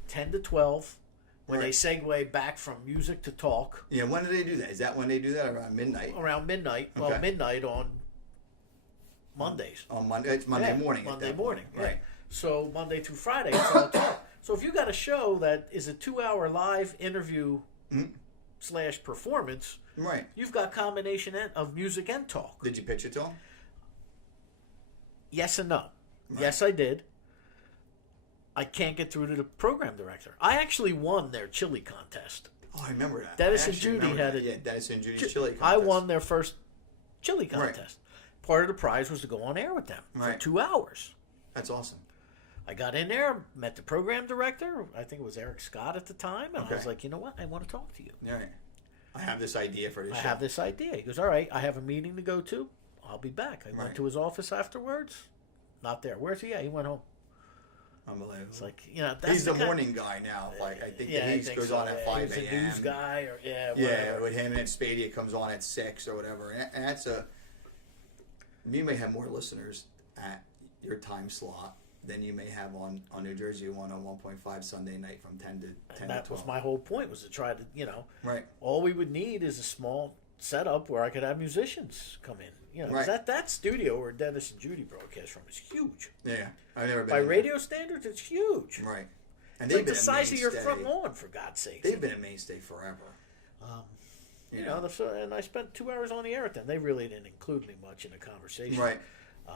10 to 12. When they segue back from music to talk. Yeah, when do they do that? Is that when they do that? Around midnight? Around midnight. Okay. Well, midnight on Mondays. On Monday? It's Monday morning. Monday morning. Right. Yeah. So Monday through Friday, it's all talk. So if you got a show that is a 2-hour live interview / performance, you've got combination of music and talk. Did you pitch it to them? Yes and no. Right. Yes, I did. I can't get through to the program director. I actually won their chili contest. Oh, I remember that. Dennis and Judy had it. Yeah, Dennis and Judy's chili contest. I won their first chili contest. Right. Part of the prize was to go on air with them for 2 hours. That's awesome. I got in there, met the program director. I think it was Eric Scott at the time. And I was like, you know what? I want to talk to you. All right. I have this idea for this show. I have this idea. He goes, all right, I have a meeting to go to. I'll be back. I went to his office afterwards. Not there. Where's he at? He went home. Unbelievable. It's like, that's he's the morning guy now. Like I think he goes on at 5 a.m. He's a news guy, or with him and Spadia comes on at 6 or whatever. And that's you may have more listeners at your time slot than you may have on New Jersey 101.5 Sunday night from 10 to 10 and that to 12. was my whole point, was to try to right. All we would need is a small setup where I could have musicians come in. That studio where Dennis and Judy broadcast from is huge. Yeah, I've never been. By radio standards, it's huge. Right. And It's they've like the been a size of your mainstay. front lawn, for God's sake. They've been a mainstay forever. You know, and I spent 2 hours on the air with them. They really didn't include me much in the conversation. Right.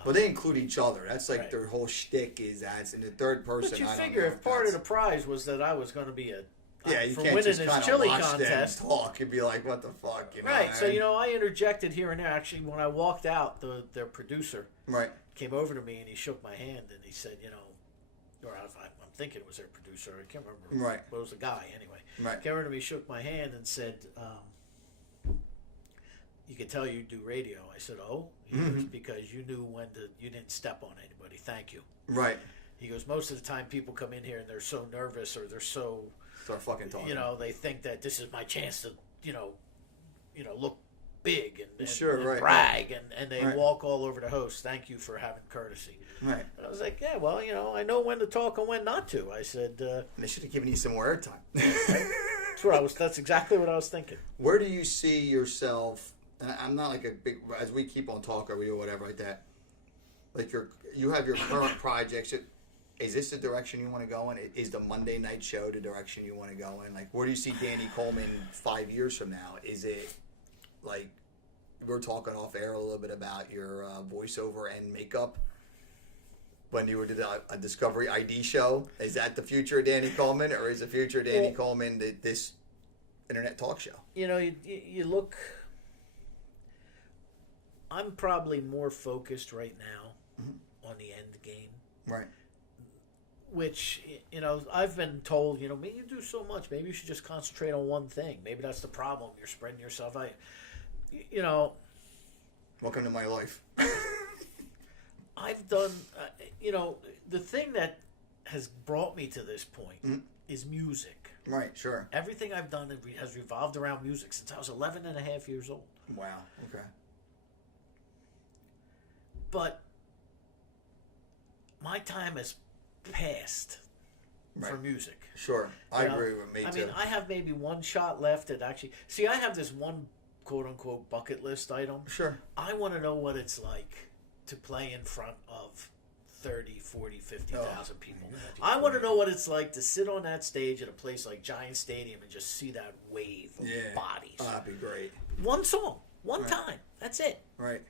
But they include each other. That's like Right. their whole shtick is that in the third person. But you I don't figure know if part of the prize was that I was going to be you for can't winning just this kind of chili watch contest. them talk. You'd be like, what the fuck, you know? Right. So, you know, I interjected here and there. Actually, when I walked out, their producer Right. came over to me and he shook my hand and he said, you know, or I'm thinking it was their producer. I can't remember. Right. But it was a guy anyway. Right. Came over to me, shook my hand, and said, "You could tell you do radio." I said, "Oh," he goes, "because you knew you didn't step on anybody. Thank you." Right. He goes, "Most of the time, people come in here and they're so nervous or they're so, Start fucking talking. you know, they think that this is my chance to, you know, look big and Sure, and right, brag, and they Right. walk all over the host. Thank you for having courtesy." Right. And I was like, "Yeah, well, you know, I know when to talk and when not to." I said, They should have given you some more airtime. That's exactly what I was thinking. Where do you see yourself? And I'm not like a big, as we keep on talking, or we do whatever like that. Like you have your current projects. Is this the direction you want to go in? Is the Monday night show the direction you want to go in? Like, where do you see Danny Coleman 5 years from now? Is it like we were talking off air a little bit about your voiceover and makeup when you did a Discovery ID show? Is that the future of Danny Coleman, or is the future of Danny Coleman this internet talk show? You know, you look. I'm probably more focused right now on the end game. Right. Which, you know, I've been told, you know, maybe you do so much. Maybe you should just concentrate on one thing. Maybe that's the problem. You're spreading yourself out. You know. Welcome to my life. I've done, you know, the thing that has brought me to this point is music. Right, sure. Everything I've done has revolved around music since I was 11 and a half years old. Wow, okay. But my time has passed for music. Sure, I agree with me too. I mean, I have maybe one shot left at actually. See, I have this one quote-unquote bucket list item. Sure. I want to know what it's like to play in front of 30, 40, 50,000 people. I want to know what it's like to sit on that stage at a place like Giant Stadium and just see that wave of bodies. Oh, that'd be great. One song, one time. That's it. Right.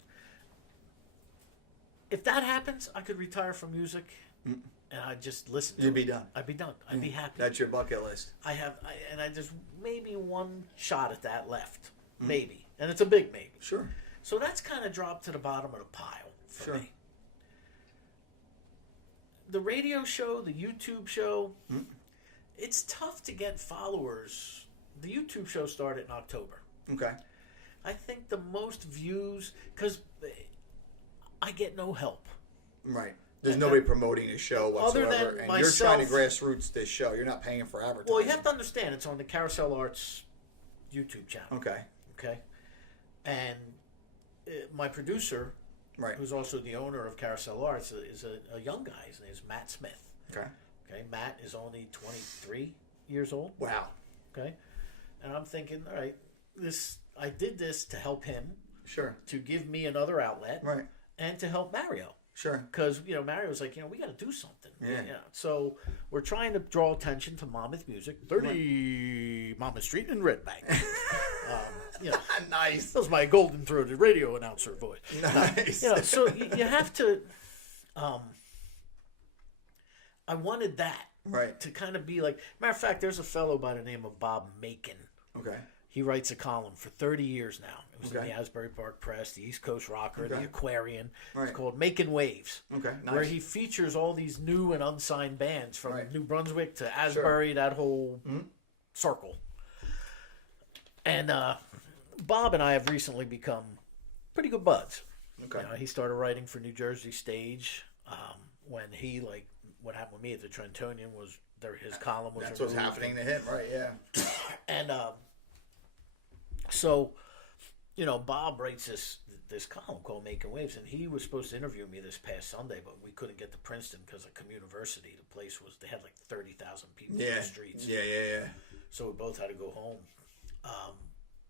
If that happens, I could retire from music and I'd just listen to You'd it. be done. I'd be done. I'd be happy. That's your bucket list. I just maybe one shot at that left. Maybe. And it's a big maybe. Sure. So that's kind of dropped to the bottom of the pile for me. The radio show, the YouTube show, it's tough to get followers. The YouTube show started in October. Okay. I think the most views, because I get no help. Right. There's nobody promoting a show whatsoever. Other than and myself, you're trying to grassroots this show. You're not paying for advertising. Well, you have to understand, it's on the Carousel Arts YouTube channel. Okay. Okay. And my producer, Right. who's also the owner of Carousel Arts, is a young guy. His name is Matt Smith. Okay. Okay. Matt is only 23 years old. Wow. Okay. And I'm thinking, all right, I did this to help him, Sure. to give me another outlet, Right. and to help Mario. Sure. Because, you know, Mario's like, you know, we got to do something. Yeah. So we're trying to draw attention to Monmouth music. 30 Monmouth Street in Red Bank. You know, Nice. that was my golden-throated radio announcer voice. Nice. You know, so you have to. I wanted that. Right. To kind of be like. Matter of fact, there's a fellow by the name of Bob Macon. Okay. He writes a column for 30 years now. It was in Okay. the Asbury Park Press, the East Coast Rocker, Okay. the Aquarian. Right. It's called Making Waves. Okay. Nice. Where he features all these new and unsigned bands from Right. New Brunswick to Asbury, that whole circle. And Bob and I have recently become pretty good buds. Okay. You know, he started writing for New Jersey Stage when he, like, what happened with me at the Trentonian was his column was That's what's removed. happening to him, right? Yeah. And so, you know, Bob writes this column called Making Waves, and he was supposed to interview me this past Sunday, but we couldn't get to Princeton because of Communiversity. The place they had like 30,000 people in the streets. Yeah. So we both had to go home.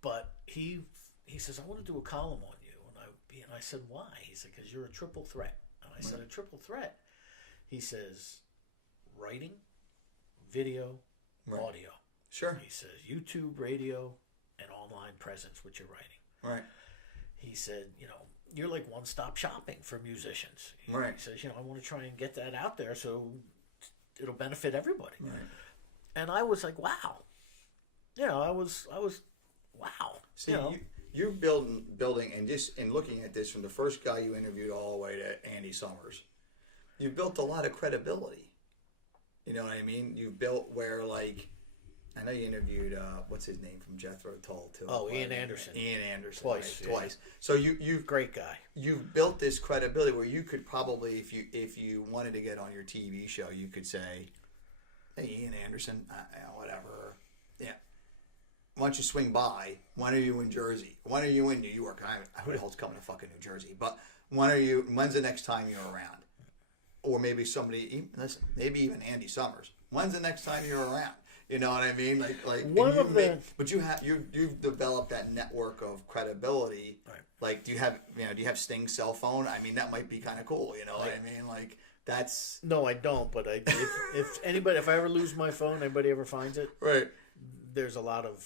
But he says, I want to do a column on you. And I said, why? He said, because you're a triple threat. And I said, a triple threat? He says, writing, video, Right. audio. Sure. He says YouTube, radio, and online presence with your writing. Right. He said, you're like one-stop shopping for musicians. Right. He says, I want to try and get that out there so it'll benefit everybody. Right. And I was like, wow. I was wow. See, you're building, and just in looking at this from the first guy you interviewed all the way to Andy Summers, you built a lot of credibility. You know what I mean? You built where, like, I know you interviewed what's his name from Jethro Tull too. Oh, Ian Anderson. Ian Anderson. Twice. Right? Twice. So you've great guy. You've built this credibility where you could probably, if you wanted to get on your TV show, you could say, "Hey, Ian Anderson, whatever, yeah. Why don't you swing by? When are you in Jersey? When are you in New York? Who the hell's coming to fucking New Jersey? But when's the next time you're around? Or maybe somebody, listen, maybe even Andy Summers. When's the next time you're around? You know what I mean? But you've developed that network of credibility. Right. Like, do you have Sting's cell phone? I mean, that might be kind of cool. You know what I mean? Like, that's no, I don't. But if I ever lose my phone, anybody ever finds it, right. There's a lot of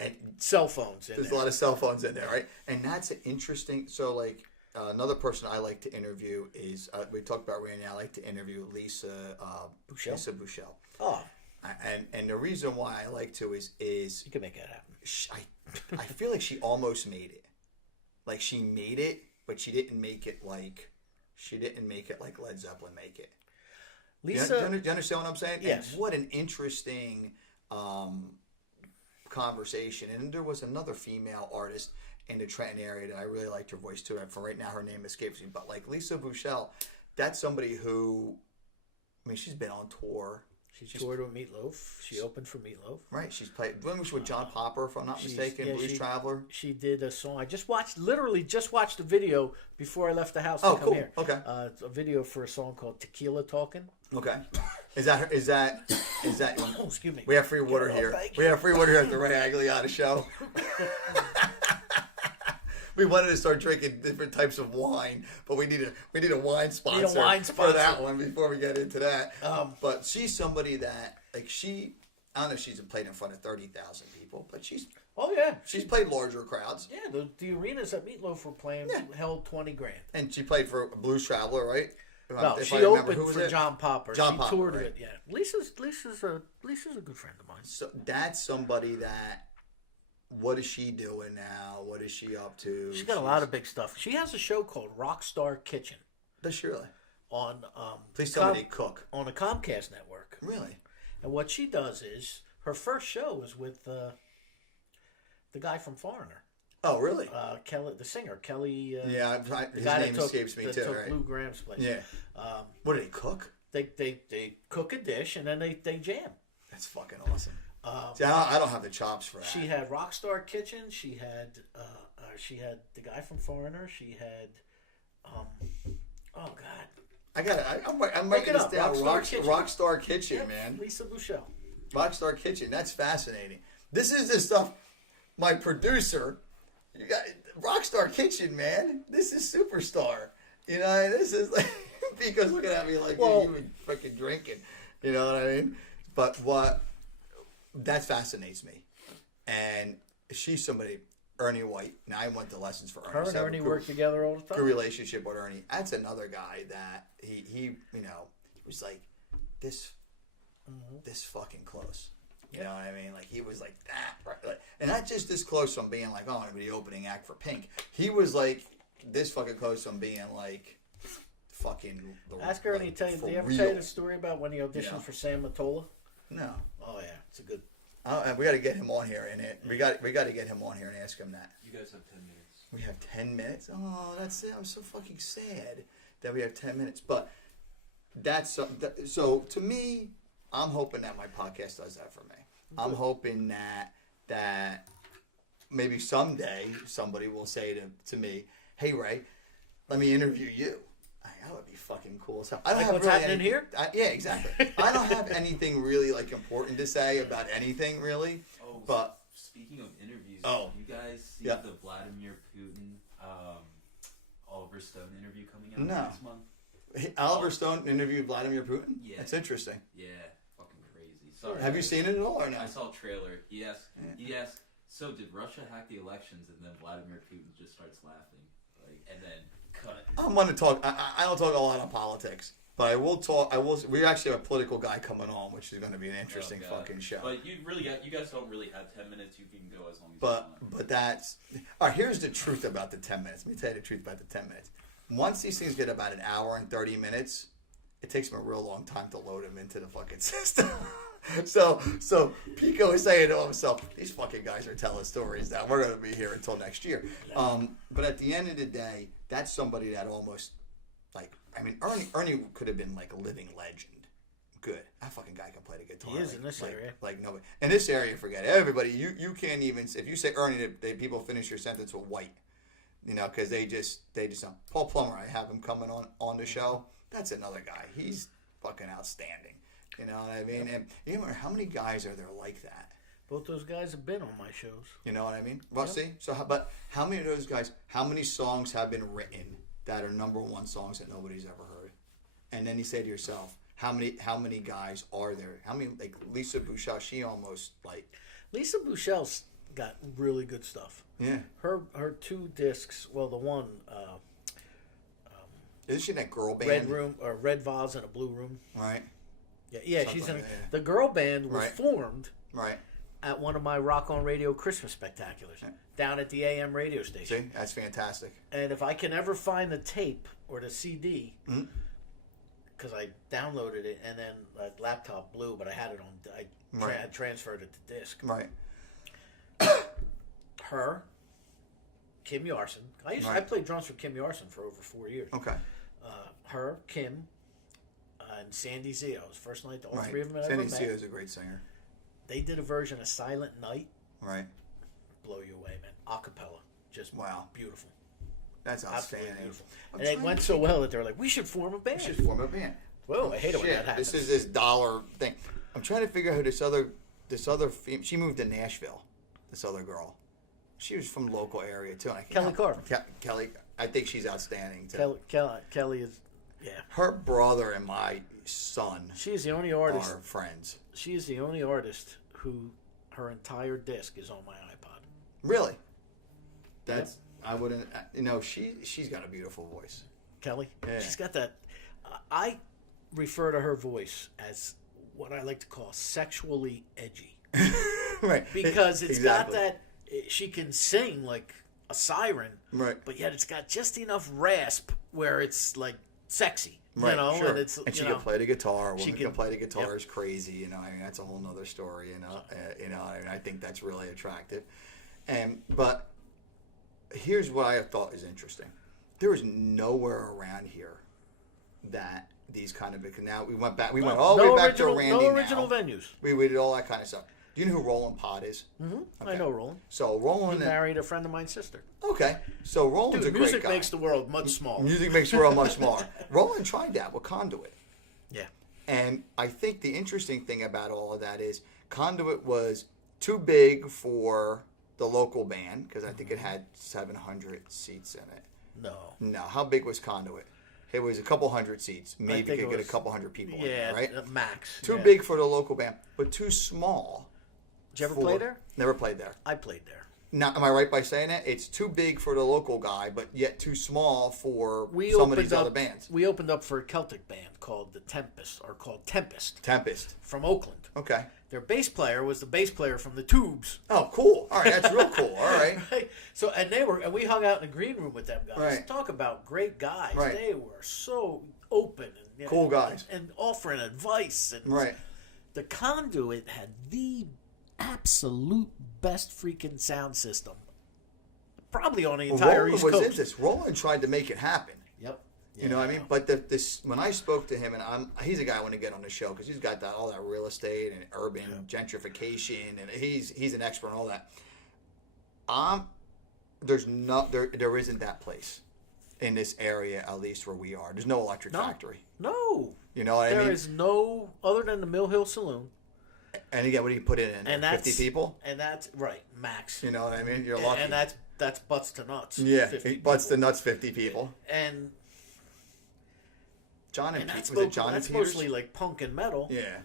And cell phones in there. There's a lot of cell phones in there, right? And that's an interesting. So, like, another person I like to interview is we talked about Randy. I like to interview Lisa Bouchel? Lisa Bouchel. Oh, And the reason why I like to is you can make that happen. I feel like she almost made it. Like, she made it, but she didn't make it like Led Zeppelin make it. Lisa, do you understand what I'm saying? Yes. And what an interesting conversation. And there was another female artist in the Trenton area that I really liked her voice too. And for right now, her name escapes me. But like Lisa Bouchel, that's somebody who, I mean, she's been on tour. She toured with Meatloaf. She opened for Meatloaf. Right. She's played. When was she with John Popper, if I'm not mistaken? Blues Traveler. She did a song. I just watched the video before I left the house to come here. Okay. It's a video for a song called Tequila Talking. Okay. Is that? Oh, excuse me. We have free water here. We have free water here at the Ray Agliata show. We wanted to start drinking different types of wine, but we need a wine sponsor, for that one before we get into that. But she's somebody that, like, I don't know if she's played in front of 30,000 people, but she's played larger crowds. Yeah, the arenas that Meatloaf were playing held 20 grand. And she played for Blues Traveler, right? No, she opened for John Popper. She toured right? it. Yeah, Lisa's a good friend of mine. So that's somebody that. What is she doing now? What is she up to? She's got a lot of big stuff. She has a show called Rockstar Kitchen. Does she really? On please tell me they cook on a Comcast network. Really? And what she does is her first show is with the guy from Foreigner. Oh, really? Kelly, the singer Kelly. His name escapes me too. Right? Lou Graham's place. Yeah. What do they cook? They cook a dish and then they jam. That's fucking awesome. See, I don't have the chops for that. She had Rockstar Kitchen. She had the guy from Foreigner. She had oh god, I'm making this down. Rockstar Kitchen, yep, man. Lisa Bouchel. Rockstar Kitchen. That's fascinating. This is the stuff. My producer, you got Rockstar Kitchen, man. This is superstar. You know, this is like because looking at me like you've been freaking drinking. You know what I mean? But that fascinates me. And she's somebody, Ernie White. Now, I went to lessons for Ernie. Her and Ernie work together all the time. Good relationship with Ernie. That's another guy that he was like this fucking close. You know what I mean? Like, he was like that. Right? And not just this close from being like, oh, I'm going to be the opening act for Pink. He was like this fucking close from being like fucking. Ask Ernie, did he ever tell you the story about when he auditioned for Sam Mottola? No. Oh yeah, it's a good. We got to get him on here, and we got to get him on here and ask him that. You guys have 10 minutes. We have 10 minutes. Oh, that's it. I'm so fucking sad that we have 10 minutes. But that's so to me. I'm hoping that my podcast does that for me. I'm hoping that maybe someday somebody will say to me, "Hey Ray, let me interview you." That would be fucking cool. So I don't have what's really happening here. Yeah, exactly. I don't have anything really like important to say about anything really. Oh, but speaking of interviews, you guys see the Vladimir Putin, Oliver Stone interview coming out this month? Oliver Stone interviewed Vladimir Putin? Yeah. That's interesting. Yeah, fucking crazy. Sorry. Have you seen it at all or not? I saw a trailer. He asked, so did Russia hack the elections? And then Vladimir Putin just starts laughing. And then cut. I'm going to talk. I don't talk a lot on politics. But I will talk. We actually have a political guy coming on, which is going to be an interesting fucking show. But you guys don't really have 10 minutes. You can go as long as you want. But that's all right. Here's the truth about the 10 minutes. Let me tell you the truth about the 10 minutes. Once these things get about an hour and 30 minutes, it takes them a real long time to load them into the fucking system. So Pico is saying to himself, these fucking guys are telling stories now. We're going to be here until next year. But at the end of the day, that's somebody that almost like. I mean, Ernie could have been like a living legend. Good. That fucking guy can play the guitar. He is in this area. Like nobody. In this area, forget it. Everybody. You can't even. If you say Ernie, people finish your sentence with white. You know, because they just Paul Plummer. I have him coming on the show. That's another guy. He's fucking outstanding. You know what I mean? And you know how many guys are there like that? Both those guys have been on my shows. You know what I mean? Well, see. But how many of those guys? How many songs have been written that are number one songs that nobody's ever heard? And then you say to yourself, how many guys are there? How many, like Lisa Bouchel, she almost like... Lisa Bouchel's got really good stuff. Yeah. Her 2 discs, well, the one... Isn't she in that girl band? Red Room, or Red Vase in a Blue Room. Right. Yeah, she's in... The girl band was formed... Right. At one of my Rock on Radio Christmas spectaculars down at the AM radio station. See, that's fantastic. And if I can ever find the tape or the CD, because I downloaded it and then the laptop blew, but I had it on. I transferred it to disc. Right. Her, Kim Yarson. I played drums for Kim Yarson for over 4 years. Okay. Her, Kim, and Sandy Zio. It was the first night all 3 of them Sandy ever met. Zio is a great singer. They did a version of Silent Night. Right. Blow you away, man. Acapella. Just beautiful. That's outstanding. Beautiful. And it went so well that they were like, we should form a band. Whoa, I hate it when that happens. This is this dollar thing. I'm trying to figure out who this other she moved to Nashville, this other girl. She was from the local area, too. And Kelly Carver. Kelly, I think she's outstanding, too. Kelly is, yeah. Her brother and my son She's the only artist. are friends. She is the only artist who her entire disc is on my iPod. Really? That's I wouldn't. You know, she's got a beautiful voice. Kelly. Yeah. She's got that. I refer to her voice as what I like to call sexually edgy. Right. Because it's got that. She can sing like a siren. Right. But yet it's got just enough rasp where it's like sexy. Right, you know, sure. and she can play the guitar. She Woman can play the guitar yep. is crazy. You know, I mean that's a whole nother story. You know, I mean, I think that's really attractive. But here's what I thought is interesting. There is nowhere around here that these kind of now we went back. We went all the way back to Randy. No original venues. We did all that kind of stuff. Do you know who Roland Pott is? Mm-hmm. Okay. I know Roland. So Roland he married a friend of mine's sister. Okay, so Roland's a great guy. Music makes the world much smaller. Music makes the world much smaller. Roland tried that with Conduit. Yeah. And I think the interesting thing about all of that is Conduit was too big for the local band because I think it had 700 seats in it. No. How big was Conduit? It was a couple hundred seats. Maybe you could get a couple hundred people in there, right? Max. Too big for the local band, but too small. Did you ever play there? Never played there. I played there. Now, am I right by saying that? It's too big for the local guy, but yet too small for some of these other bands. We opened up for a Celtic band called The Tempest, or called Tempest. Tempest. From Oakland. Okay. Their bass player was the bass player from the Tubes. Oh, cool. All right, that's real cool. All right. Right. So, and we hung out in the green room with them guys. Right. Talk about great guys. Right. They were so open. And, cool guys. And offering advice. And right. The Conduit had the absolute best freaking sound system. Probably on the entire East Coast. Roland tried to make it happen. Yep. You know what I mean? But when I spoke to him, and he's a guy I want to get on the show because he's got all that real estate and urban gentrification, and he's an expert on all that. There isn't that place in this area, at least where we are. There's no Electric Factory. No. You know what I mean? There is no, other than the Mill Hill Saloon. And again, what do you put in? And 50 people? And that's, right, max. You know what I mean? You're lucky. And that's butts to nuts. Yeah, butts to nuts 50 people. And John and that's Pete, was it John and That's Peters? mostly like punk and metal. Yeah.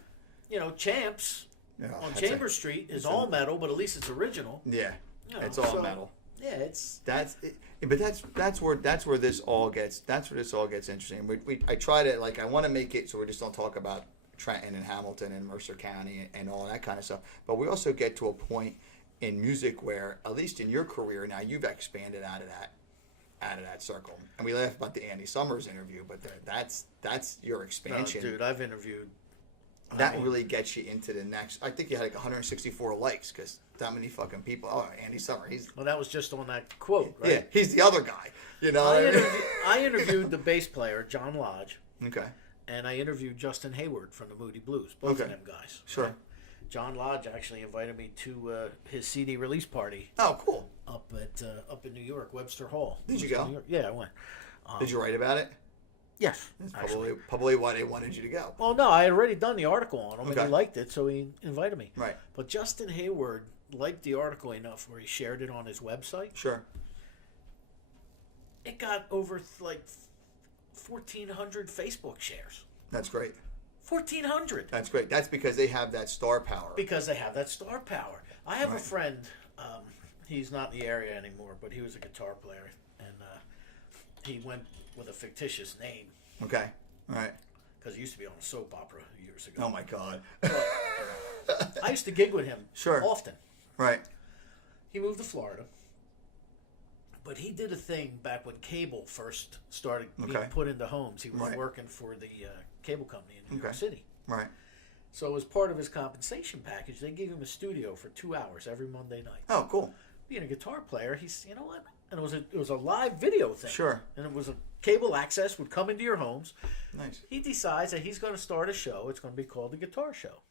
Champs Yeah, on that's Chambers Street is all metal, but at least it's original. Yeah, You know, it's all so, metal. Yeah, it's But that's where this all gets interesting. I try to I want to make it so we just don't talk about Trenton and Hamilton and Mercer County and all that kind of stuff. But we also get to a point in music where, at least in your career now, you've expanded out of that circle. And we laugh about the Andy Summers interview, but that's your expansion. No, dude, I've interviewed. That really gets you into the next. I think you had 164 likes because that many fucking people. Oh, Andy Summer, Well, that was just on that quote, right? Yeah, he's the other guy. You know, I interviewed the bass player John Lodge. Okay. And I interviewed Justin Hayward from the Moody Blues. Both of them guys. Sure. Right? John Lodge actually invited me to his CD release party. Oh, cool. Up in New York, Webster Hall. Did you go? Yeah, I went. Did you write about it? Yes. That's probably why they wanted you to go. Well, no, I had already done the article on him, and Okay. he liked it, so he invited me. Right. But Justin Hayward liked the article enough where he shared it on his website. Sure. It got over 1,400 Facebook shares. That's great. 1,400. That's great. That's because they have that star power. Because they have that star power. I have a Right. friend. He's not in the area anymore, but he was a guitar player, and he went with a fictitious name. Okay. All right. Because he used to be on a soap opera years ago. Oh my God. I used to gig with him often. Right. He moved to Florida. But he did a thing back when cable first started being put into homes. He was working for the cable company in New York City. Right. So as part of his compensation package, they gave him a studio for 2 hours every Monday night. Oh, cool. Being a guitar player, he's, you know what? And it was a live video thing. Sure. And it was a cable access would come into your homes. Nice. He decides that he's going to start a show. It's going to be called the Guitar Show.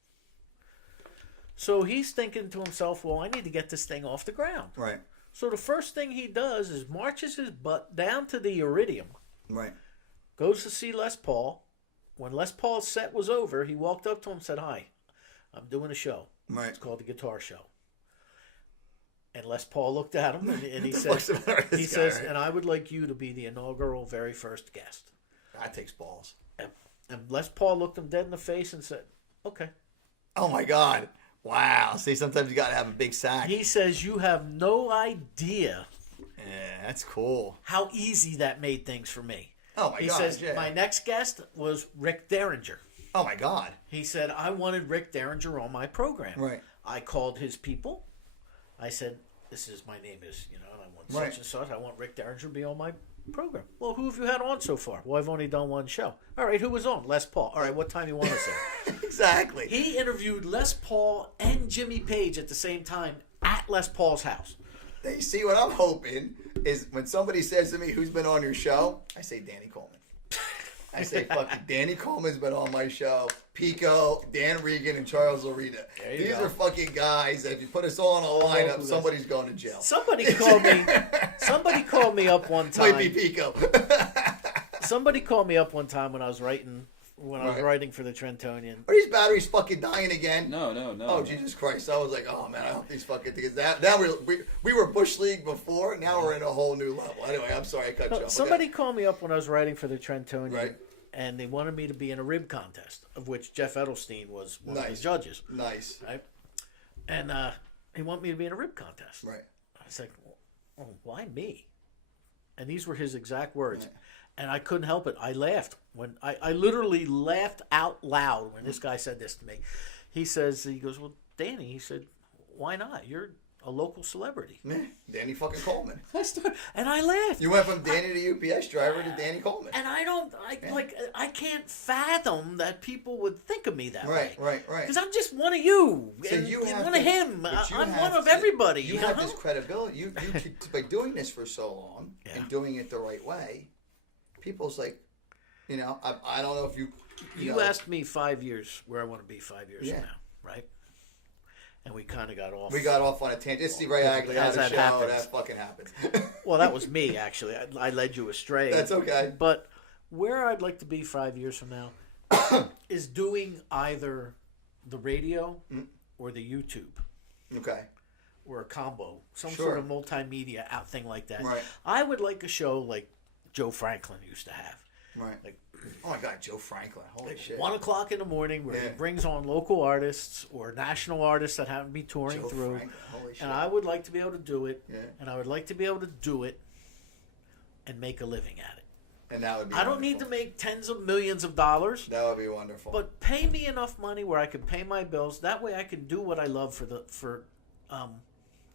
So he's thinking to himself, well, I need to get this thing off the ground. Right. So the first thing he does is marches his butt down to the Iridium. Right. Goes to see Les Paul. When Les Paul's set was over, he walked up to him and said, "Hi, I'm doing a show. Right. It's called the Guitar Show." And Les Paul looked at him and he said, right? "And I would like you to be the inaugural very first guest." That takes balls. And Les Paul looked him dead in the face and said, "Okay." Oh my God. Wow. See, sometimes you got to have a big sack. He says, "You have no idea Yeah, that's cool. how easy that made things for me." Oh my God. He says, yeah. "My next guest was Rick Derringer." Oh my God. He said, "I wanted Rick Derringer on my program." Right. I called his people. I said, my name is, and I want such and such. I want Rick Derringer to be on my program. Well, who have you had on so far? Well, I've only done one show. All right, who was on? Les Paul. All right, what time you want us there? Exactly. He interviewed Les Paul and Jimmy Page at the same time at Les Paul's house. You see, what I'm hoping is when somebody says to me, "Who's been on your show?" I say Danny Coleman. I say, fucking Danny Coleman's been on my show. Pico, Dan Regan, and Charles Loretta. These are fucking guys that if you put us all in a lineup, somebody's going to jail. Somebody called me up one time. Might be Pico. Somebody called me up one time when I was writing for the Trentonian. Are these batteries fucking dying again? No. Oh, Jesus Christ. I was like, oh, man, I hope these fucking things... Now we were Bush League before. Now we're in a whole new level. Anyway, I'm sorry I cut you off. Somebody called me up when I was writing for the Trentonian. Right. And they wanted me to be in a rib contest, of which Jeff Edelstein was one of the judges. Nice. Right? And he wanted me to be in a rib contest. Right. I was like, well, why me? And these were his exact words. Right. And I couldn't help it. I laughed. I literally laughed out loud when this guy said this to me. He goes, well, Danny, he said, why not? You're a local celebrity. Danny fucking Coleman. And I laughed. You went from Danny the UPS driver to Danny Coleman. And I can't fathom that people would think of me that way. Right. Because I'm just one of you. So and you have one of him. I'm one of to, everybody. You have this credibility. You by doing this for so long and doing it the right way, people's like, I don't know if you asked me 5 years where I want to be 5 years from now, right? And we kind of got off. We got off on a tangent. It's the Ray Agliata show. Happens. That fucking happens. Well, that was me, actually. I led you astray. That's okay. But where I'd like to be 5 years from now is doing either the radio or the YouTube. Okay. Or a combo. Some sort of multimedia thing like that. Right. I would like a show like Joe Franklin used to have. Right. Like, oh my God, Joe Franklin. Holy shit. 1 o'clock in the morning, where he Yeah. brings on local artists or national artists that happen to be touring Joe through. Franklin. Holy shit. And I would like to be able to do it. Yeah. And I would like to be able to do it and make a living at it. And that would be I don't need to make tens of millions of dollars, That would be wonderful. but pay me enough money where I can pay my bills. That way I can do what I love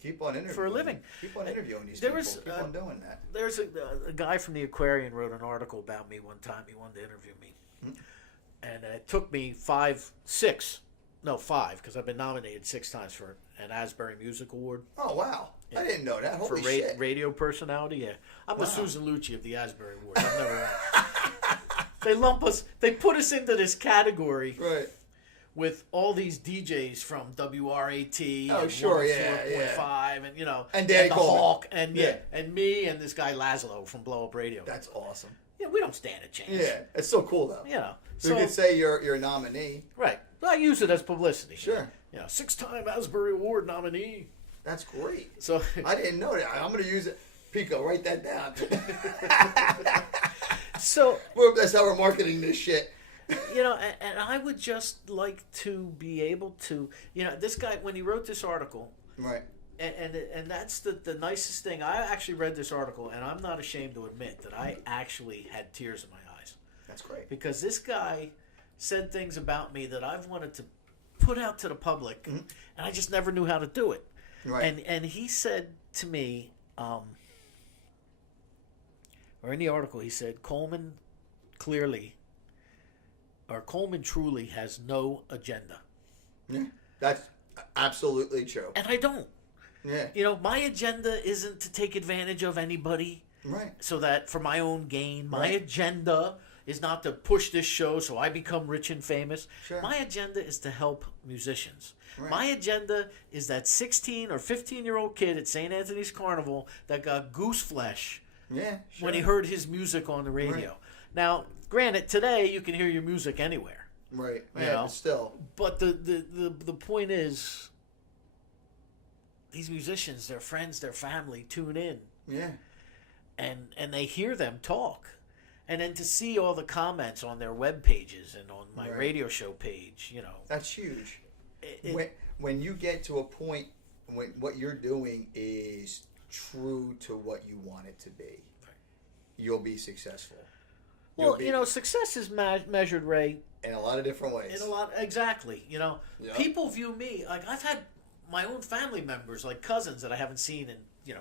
keep on interviewing. for a living. Keep on interviewing these There people. was, Keep on doing that. There's a guy from the Aquarian wrote an article about me one time. He wanted to interview me. And it took me 5, because I've been nominated 6 times for an Asbury Music Award. Oh, wow. I didn't know that. For Holy shit. radio personality, yeah. I'm Wow. the Susan Lucci of the Asbury Award. I've never They put us into this category Right. with all these DJs from WRAT Oh, and sure, yeah, 104.5 and, And Danny the Coleman. Hawk and, Yeah. and me and this guy Laszlo from Blow Up Radio. That's awesome. Yeah, we don't stand a chance. Yeah. It's so cool, though. You know. So you could say you're a nominee. Right. I use it as publicity. Sure. 6-time Asbury Award nominee. That's great. So I didn't know that. I'm going to use it. Pico, write that down. Well, that's how we're marketing this shit. and I would just like to be able to, this guy, when he wrote this article, Right. and that's the nicest thing. I actually read this article, and I'm not ashamed to admit that I actually had tears in my eyes. That's great. Because this guy said things about me that I've wanted to put out to the public, and I just never knew how to do it. Right. And he said to me, or in the article, he said, Coleman truly has no agenda. Yeah. That's absolutely true. And I don't. Yeah. My agenda isn't to take advantage of anybody Right. so that for my own gain. My Right. agenda is not to push this show so I become rich and famous. Sure. My agenda is to help musicians. Right. My agenda is that 16 or 15-year-old kid at St. Anthony's Carnival that got goose flesh Yeah. Sure. when he heard his music on the radio. Right. Now, granted, today you can hear your music anywhere. Right. You Yeah, know? but still. But the point is, these musicians, their friends, their family tune in Yeah. and they hear them talk. And then to see all the comments on their web pages and on my Right. radio show page, That's huge. it- When you get to a point when what you're doing is true to what you want it to be, you'll be successful. well, You'll be- success is measured, Ray, in a lot of different ways. in a lot. Exactly. Yeah. People view me like I've had my own family members, like cousins that I haven't seen in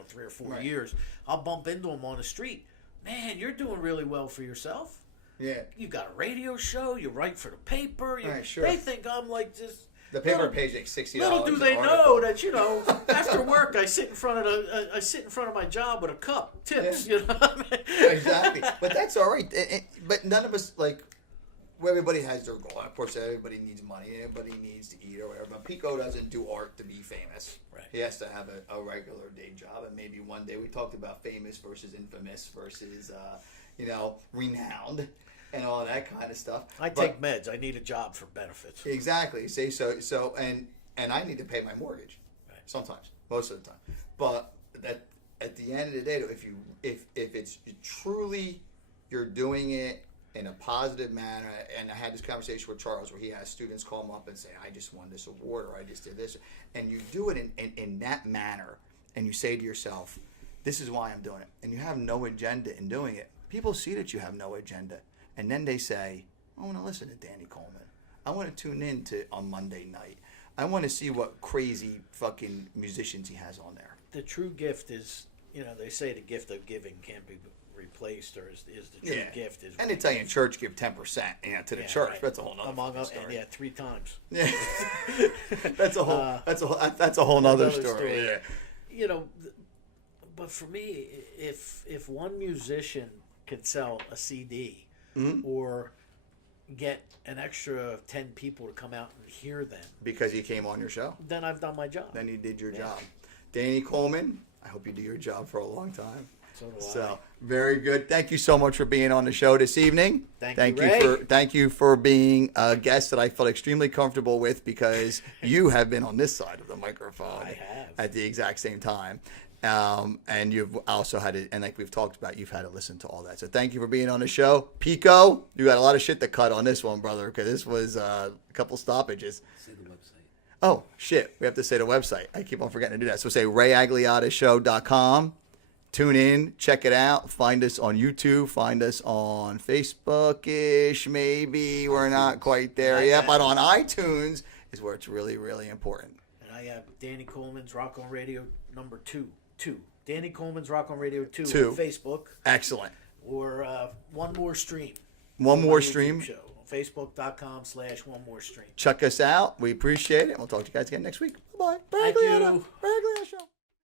3 or 4 Right. years. I'll bump into them on the street. Man, you're doing really well for yourself. Yeah. You got a radio show. You write for the paper. Right, sure. They think I'm like this. The paper Little- page like $60. Little do an they article. know that after work I sit in front of my job with a cup, tips. Yeah. You know what I mean? Exactly. But that's all right. But none of us everybody has their goal. Of course, everybody needs money. Everybody needs to eat or whatever. But Pico doesn't do art to be famous. Right. He has to have a regular day job. And maybe one day we talked about famous versus infamous versus, renowned and all that kind of stuff. I take meds. I need a job for benefits. Exactly. See, so and I need to pay my mortgage Right. sometimes, most of the time. But that at the end of the day, if it's truly you're doing it in a positive manner, and I had this conversation with Charles where he has students call him up and say, I just won this award or I just did this, and you do it in that manner, and you say to yourself, this is why I'm doing it, and you have no agenda in doing it. People see that you have no agenda, and then they say, I want to listen to Danny Coleman. I want to tune in on Monday night. I want to see what crazy fucking musicians he has on there. The true gift is, they say the gift of giving can't be replaced, or is the true gift is. And Italian church give 10%, to the church. Right. That's a whole nother Among fucking us, story. and 3 times. Yeah. that's a whole nother story. Yeah. But for me, if one musician could sell a CD or get an extra 10 people to come out and hear them, Because he came on your show. then I've done my job. Then you did your job. Danny Coleman, I hope you do your job for a long time. So do I. So very good. Thank you so much for being on the show this evening. Thank you, Ray. Thank you for being a guest that I felt extremely comfortable with because you have been on this side of the microphone I have. at the exact same time. And you've also had to, and like we've talked about, you've had to listen to all that. So thank you for being on the show. Pico, you got a lot of shit to cut on this one, brother, because this was a couple stoppages. Say the website. Oh, shit. We have to say the website. I keep on forgetting to do that. So say rayagliatashow.com. Tune in, check it out. Find us on YouTube. Find us on Facebook-ish, maybe. We're not quite there yet. But on iTunes is where it's really, really important. And I have Danny Coleman's Rock on Radio number 2. Danny Coleman's Rock on Radio 2 on Facebook. Excellent. Or One More Stream. One More Stream. Show. Facebook.com/One More Stream. Check us out. We appreciate it. We'll talk to you guys again next week. Bye-bye. Thank you. Rayagliata Show.